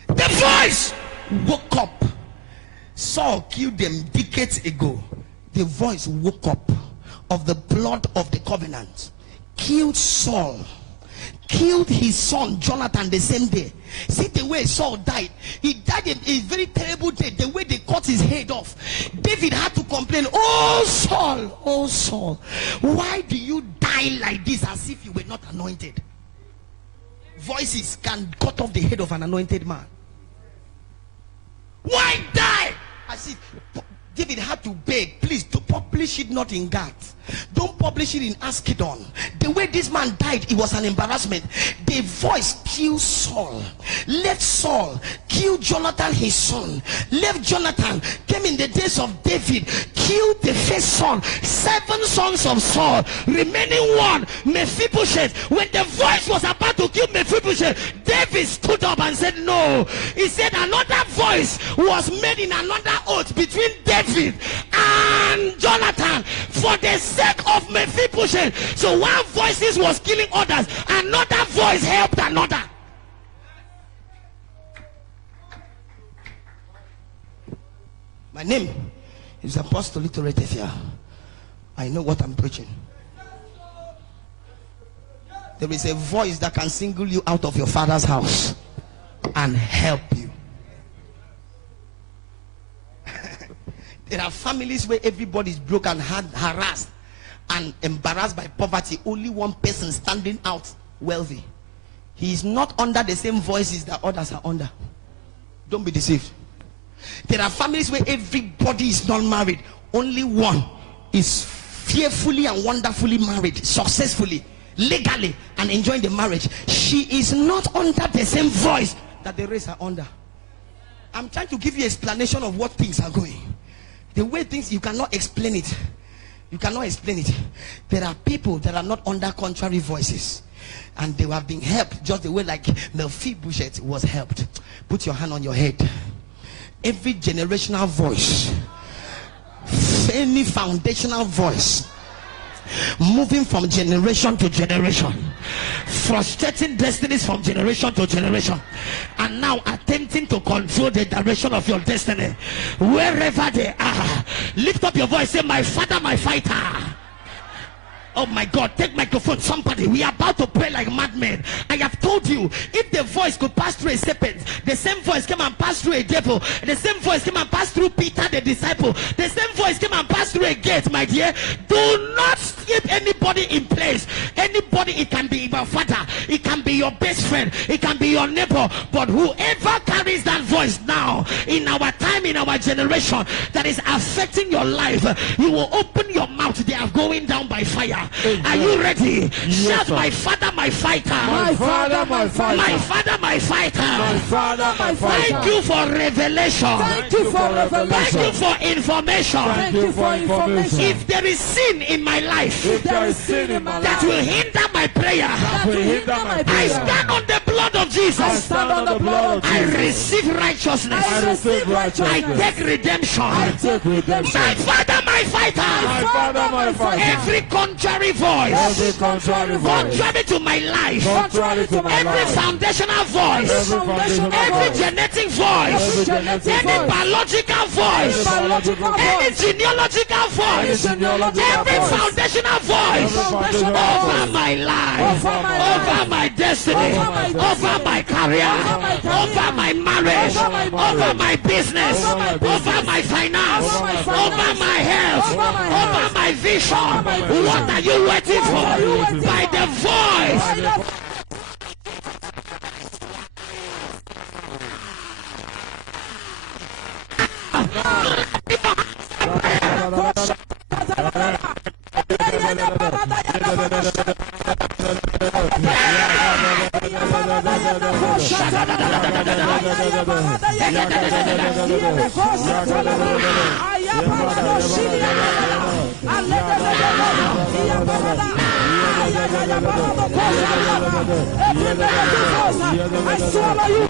The voice woke up. Saul killed them decades ago. The voice woke up of the blood of the covenant. Killed Saul. Killed his son Jonathan the same day. See the way Saul died. He died a very terrible death. The way they cut his head off. David had to complain, oh Saul, why do you die like this as if you were not anointed? Voices can cut off the head of an anointed man. Why die? As if David had to beg, please don't publish it not in Gath. Don't publish it in Askedon. The way this man died, it was an embarrassment. The voice killed Saul. Left Saul, killed Jonathan his son. Left Jonathan, came in the days of David, killed the first son. 7 sons of Saul, remaining one, Mephibosheth. When the voice was about to kill Mephibosheth, David stood up and said no. He said another voice was made in another oath between David and Jonathan for the sake of Mephibosheth. So one voice was killing others, another voice helped another. My name is Apostle Itoro Etefia. I know what I'm preaching. There is a voice that can single you out of your father's house and help you. There are families where everybody is broke and harassed and embarrassed by poverty. Only one person standing out wealthy. He is not under the same voices that others are under. Don't be deceived. There are families where everybody is not married. Only one is fearfully and wonderfully married, successfully, legally, and enjoying the marriage. She is not under the same voice that the rest are under. I'm trying to give you an explanation of what things are going. The way things, you cannot explain it. You cannot explain it. There are people that are not under contrary voices, and they have been helped just the way like Mephibosheth was helped. Put your hand on your head. Every generational voice, any foundational voice, moving from generation to generation, frustrating destinies from generation to generation, and now attempting to control the direction of your destiny wherever they are. Lift up your voice, say, my father, my fighter. Oh my God, take microphone, somebody. We are about to pray like madmen. I have told you, if the voice could pass through a serpent, the same voice came and passed through a devil. The same voice came and passed through Peter the disciple. The same voice came and passed through a gate, my dear. Do not keep anybody in place. Anybody, it can be your father, it can be your best friend, it can be your neighbor, but whoever carries that voice now, in our time, in our generation, that is affecting your life, you will open your mouth, they are going down by fire. Amen. Are you ready? Yes, shout, sir. My father, my fighter. My father, my fighter. My father, my fighter. My father, my fighter. Thank you for revelation. Thank you for revelation. Thank you for information. Thank you for information. If there is sin in my life, if there is sin in my life that will hinder my prayer, that will hinder my prayer, I stand on the blood of Jesus. I stand on the blood of Jesus. I receive righteousness. I receive righteousness. I take redemption. I take redemption. My father, my fighter. My father, my fighter. Every contrary voice, contrary to my life, every foundational voice, every genetic voice, any biological voice, any genealogical voice, every foundational voice over my life, over my destiny, over my career, over my marriage, over my business, over my finance, over my health, over my vision. What are you waiting for? By the voice. I swallow you.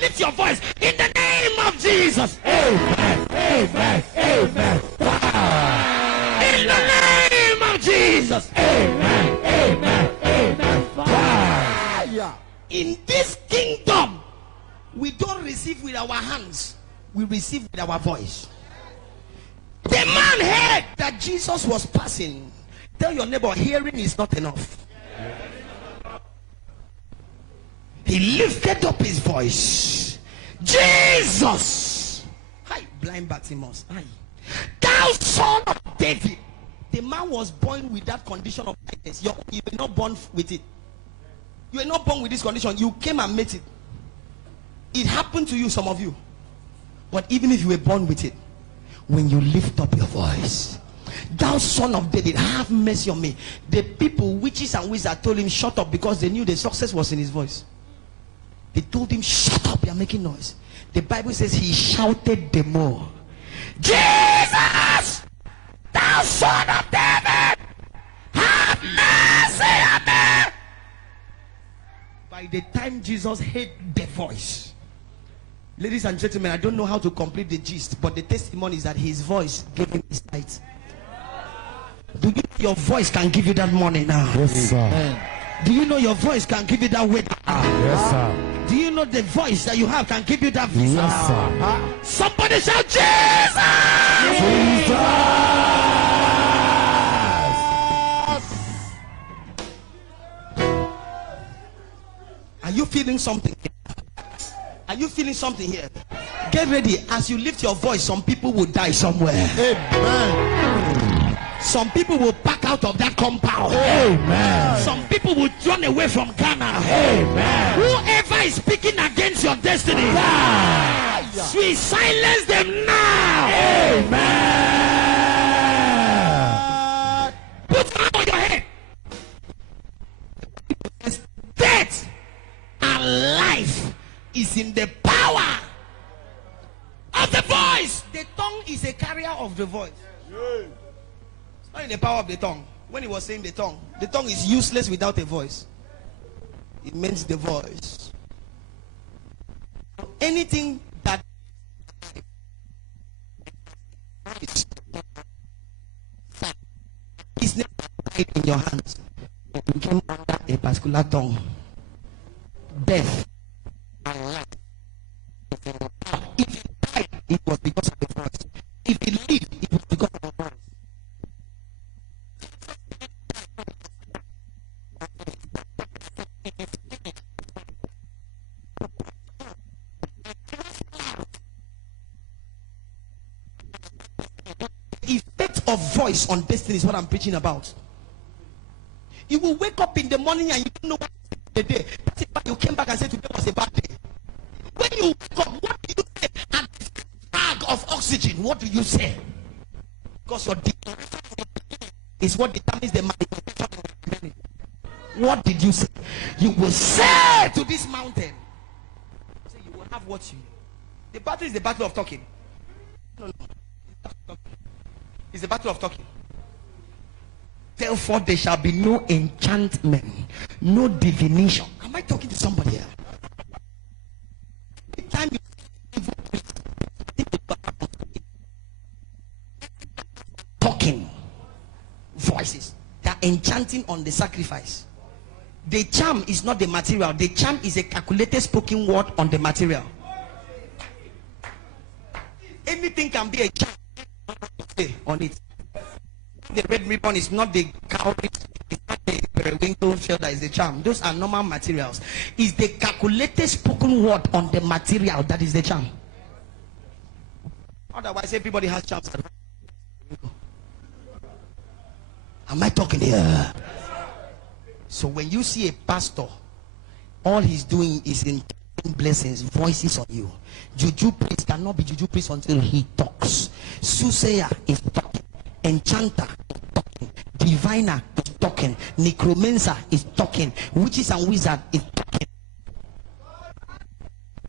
Lift your voice in the name of Jesus. Amen. Amen. Amen. In the name of Jesus. Amen. Amen. Amen. Fire. In this kingdom, we don't receive with our hands, we receive with our voice. The man heard that Jesus was passing. Tell your neighbor, hearing is not enough. He lifted up his voice. Jesus! Hi, blind Bartimaeus. Hi. Thou son of David. The man was born with that condition of blindness. You were not born with it. You were not born with this condition. You came and met it. It happened to you, some of you. But even if you were born with it, when you lift up your voice, thou son of David, have mercy on me. The people, witches and wizards, told him shut up because they knew the success was in his voice. They told him shut up, you're making noise. The Bible says he shouted the more, Jesus, thou son of David, have mercy on me. By the time Jesus heard the voice, ladies and gentlemen, I don't know how to complete the gist, but the testimony is that his voice gave him his sight. Do you know your voice can give you that money now? Yes, sir. Do you know your voice can give you that weight? Yes, sir. Do you know the voice that you have can give you that visa? Yes, sir. Somebody shout Jesus! Jesus! Are you feeling something? Are you feeling something here? Get ready. As you lift your voice, some people will die somewhere. Amen. Some people will back out of that compound. Amen. Some people will run away from Ghana. Amen. Whoever is speaking against your destiny, we silence them now. Amen. Put hand on your head. Death and life is in the power of the voice. The tongue is a carrier of the voice. It's not in the power of the tongue. When he was saying the tongue is useless without a voice. It means the voice. Anything that is never in your hands, you came under a particular tongue. Death and life. If he died, it was because of the voice. If he lived, it was because of the voice. The effect of voice on destiny is what I'm preaching about. You will wake up in the morning and you don't know what the day. That's why you came back and said today was a bad day. When you wake up, what do you say? At the bag of oxygen, what do you say? Because your DNA is what determines the manifestation of the many. What did you say? You will say to this mountain. So you will have what you. The battle is the battle of talking. No. It's the battle of talking. Therefore, there shall be no enchantment, no divination. Am I talking to somebody here? The time you talking voices, they are enchanting on the sacrifice. The charm is not the material. The charm is a calculated spoken word on the material. Anything can be a charm on it. The red ribbon is not the cowrie, it's not the periwinkle shell that is the charm. Those are normal materials. It's the calculated spoken word on the material that is the charm. Otherwise, everybody has chance. Am I talking here? So when you see a pastor, all he's doing is in blessings, voices on you. Juju priest cannot be juju priest until he talks. Soothsayer is talking. Enchanter is talking. Diviner is talking. Necromancer is talking. Witches and wizards is talking.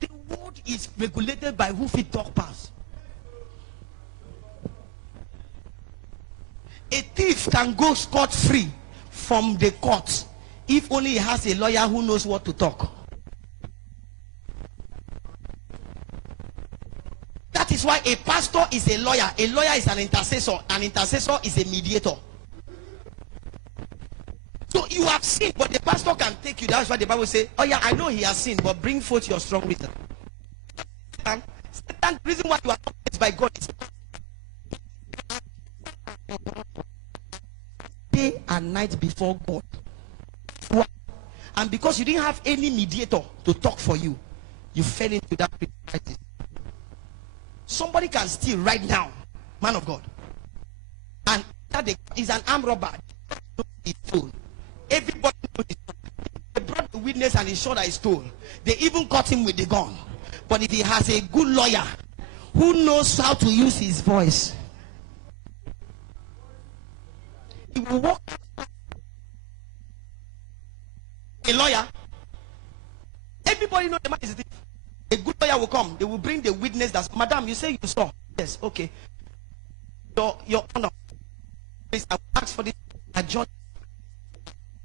The word is regulated by who fit talk pass. A thief can go scot-free from the court if only he has a lawyer who knows what to talk. That is why a pastor is a lawyer. A lawyer is an intercessor. An intercessor is a mediator. So you have sinned, but the pastor can take you. That's why the Bible says, oh yeah, I know he has sinned, but bring forth your strong reason. And the reason why you are not by God is day and night before God. And because you didn't have any mediator to talk for you, you fell into that crisis. Somebody can steal right now, man of God, and that is an armed robber. He stole. Everybody knows it. They brought the witness and he showed that he stole. They even caught him with the gun. But if he has a good lawyer who knows how to use his voice, he will walk. A lawyer, everybody knows the man is a thief. A good lawyer will come. They will bring the witness. That's, madam, you say you saw. Yes, okay. Your honor, please, I will ask for this. Adjourn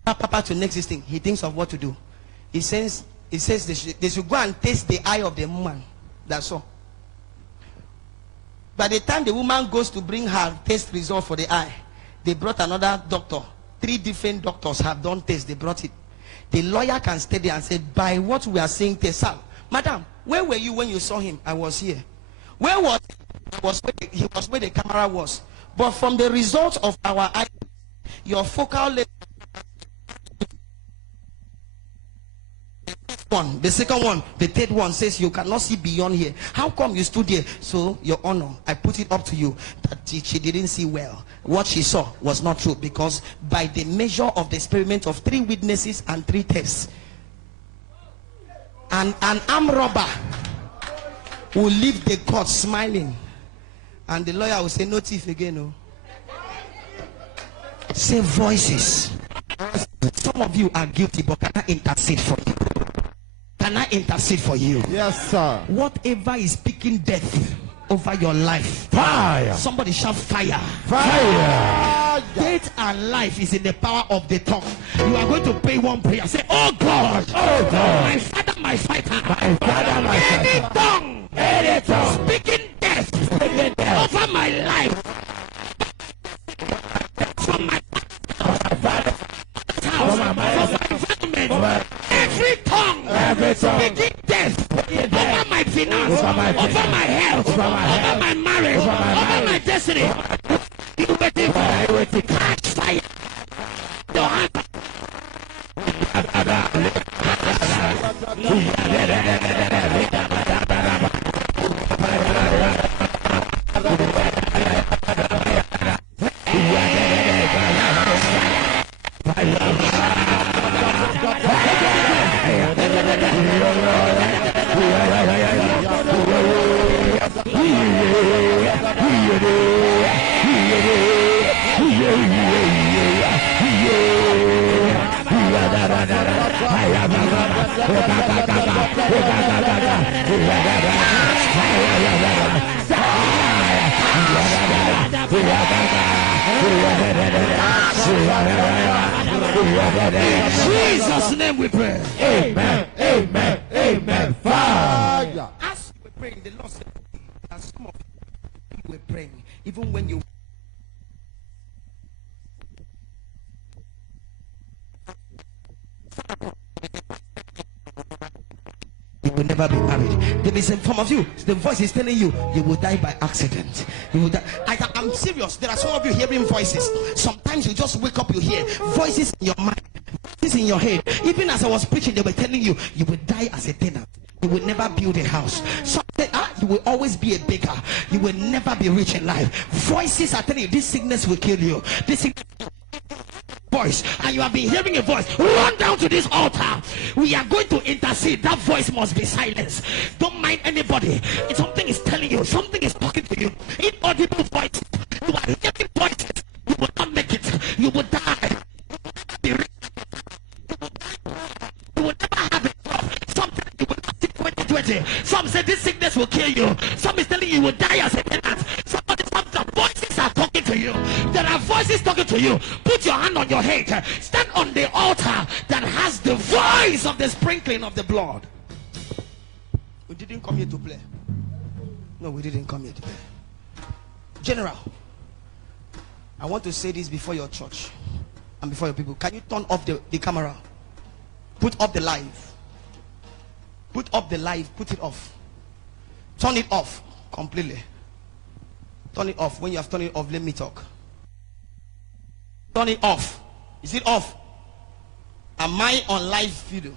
Papa to next thing. He thinks of what to do. He says they should go and taste the eye of the woman. That's all. By the time the woman goes to bring her test result for the eye, they brought another doctor. 3 different doctors have done tests. They brought it. The lawyer can stay there and say, by what we are saying, sir, madam, where were you when you saw him? I was here. Where was he? He was where the camera was. But from the results of our eye, your focal length, one, the second one, the third one says you cannot see beyond here. How come you stood here? So, your honor, I put it up to you that she didn't see well. What she saw was not true, because by the measure of the experiment of 3 witnesses and 3 tests, and an armed robber will leave the court smiling, and the lawyer will say, no thief again. No. Say voices. Some of you are guilty, but can I intercede for you? Can I intercede for you? Yes, sir. Whatever is speaking death over your life, Fire. Somebody shout fire. Fire. Death and life is in the power of the tongue. You are going to pray one prayer. Say, oh God, Oh God, my Father, my fighter, my Father, my any fighter. tongue, Any tongue speaking death speaking death over my life, from my Father, house, my environment, every tongue speaking death over my finance, Over my over finance, my health, over my over health, my marriage, over my over my marriage, destiny. You waiting, catch fire. Your hand. Jesus' name we pray. Amen. Amen. Amen. Fire. As we were praying, the Lord said that some of you were praying, even when you will never be married. There is some of you, the voice is telling you, you will die by accident. You will die. I'm serious. There are some of you hearing voices. Sometimes you just wake up, you hear voices in your mind, voices in your head. Even as I was preaching, they were telling you, you will die as a tenant. You will never build a house. Some say, You will always be a beggar. You will never be rich in life. Voices are telling you this sickness will kill you. This sickness voice, and you have been hearing a voice. Run down to this altar. We are going to intercede. That voice must be silenced. Don't mind anybody. If something is telling you, something is talking to you. Inaudible voices. You are hearing voices. You will not make it. You will die. You will never have a job. Something you will not see 2020. Some say this sickness will kill you. Some is telling you will die as a tenant. Some voices are talking to you. There are voices talking to you. Put your hand on your head. Stand on the altar that has the voice of the sprinkling of the blood. We didn't come here to play. No, we didn't come here to play. General, I want to say this before your church and before your people. Can you turn off the camera? Put up the live. Put up the live. Put it off. Turn it off completely. Turn it off. When you have turned it off, let me talk. Turn it off. Is it off? Am I on live video?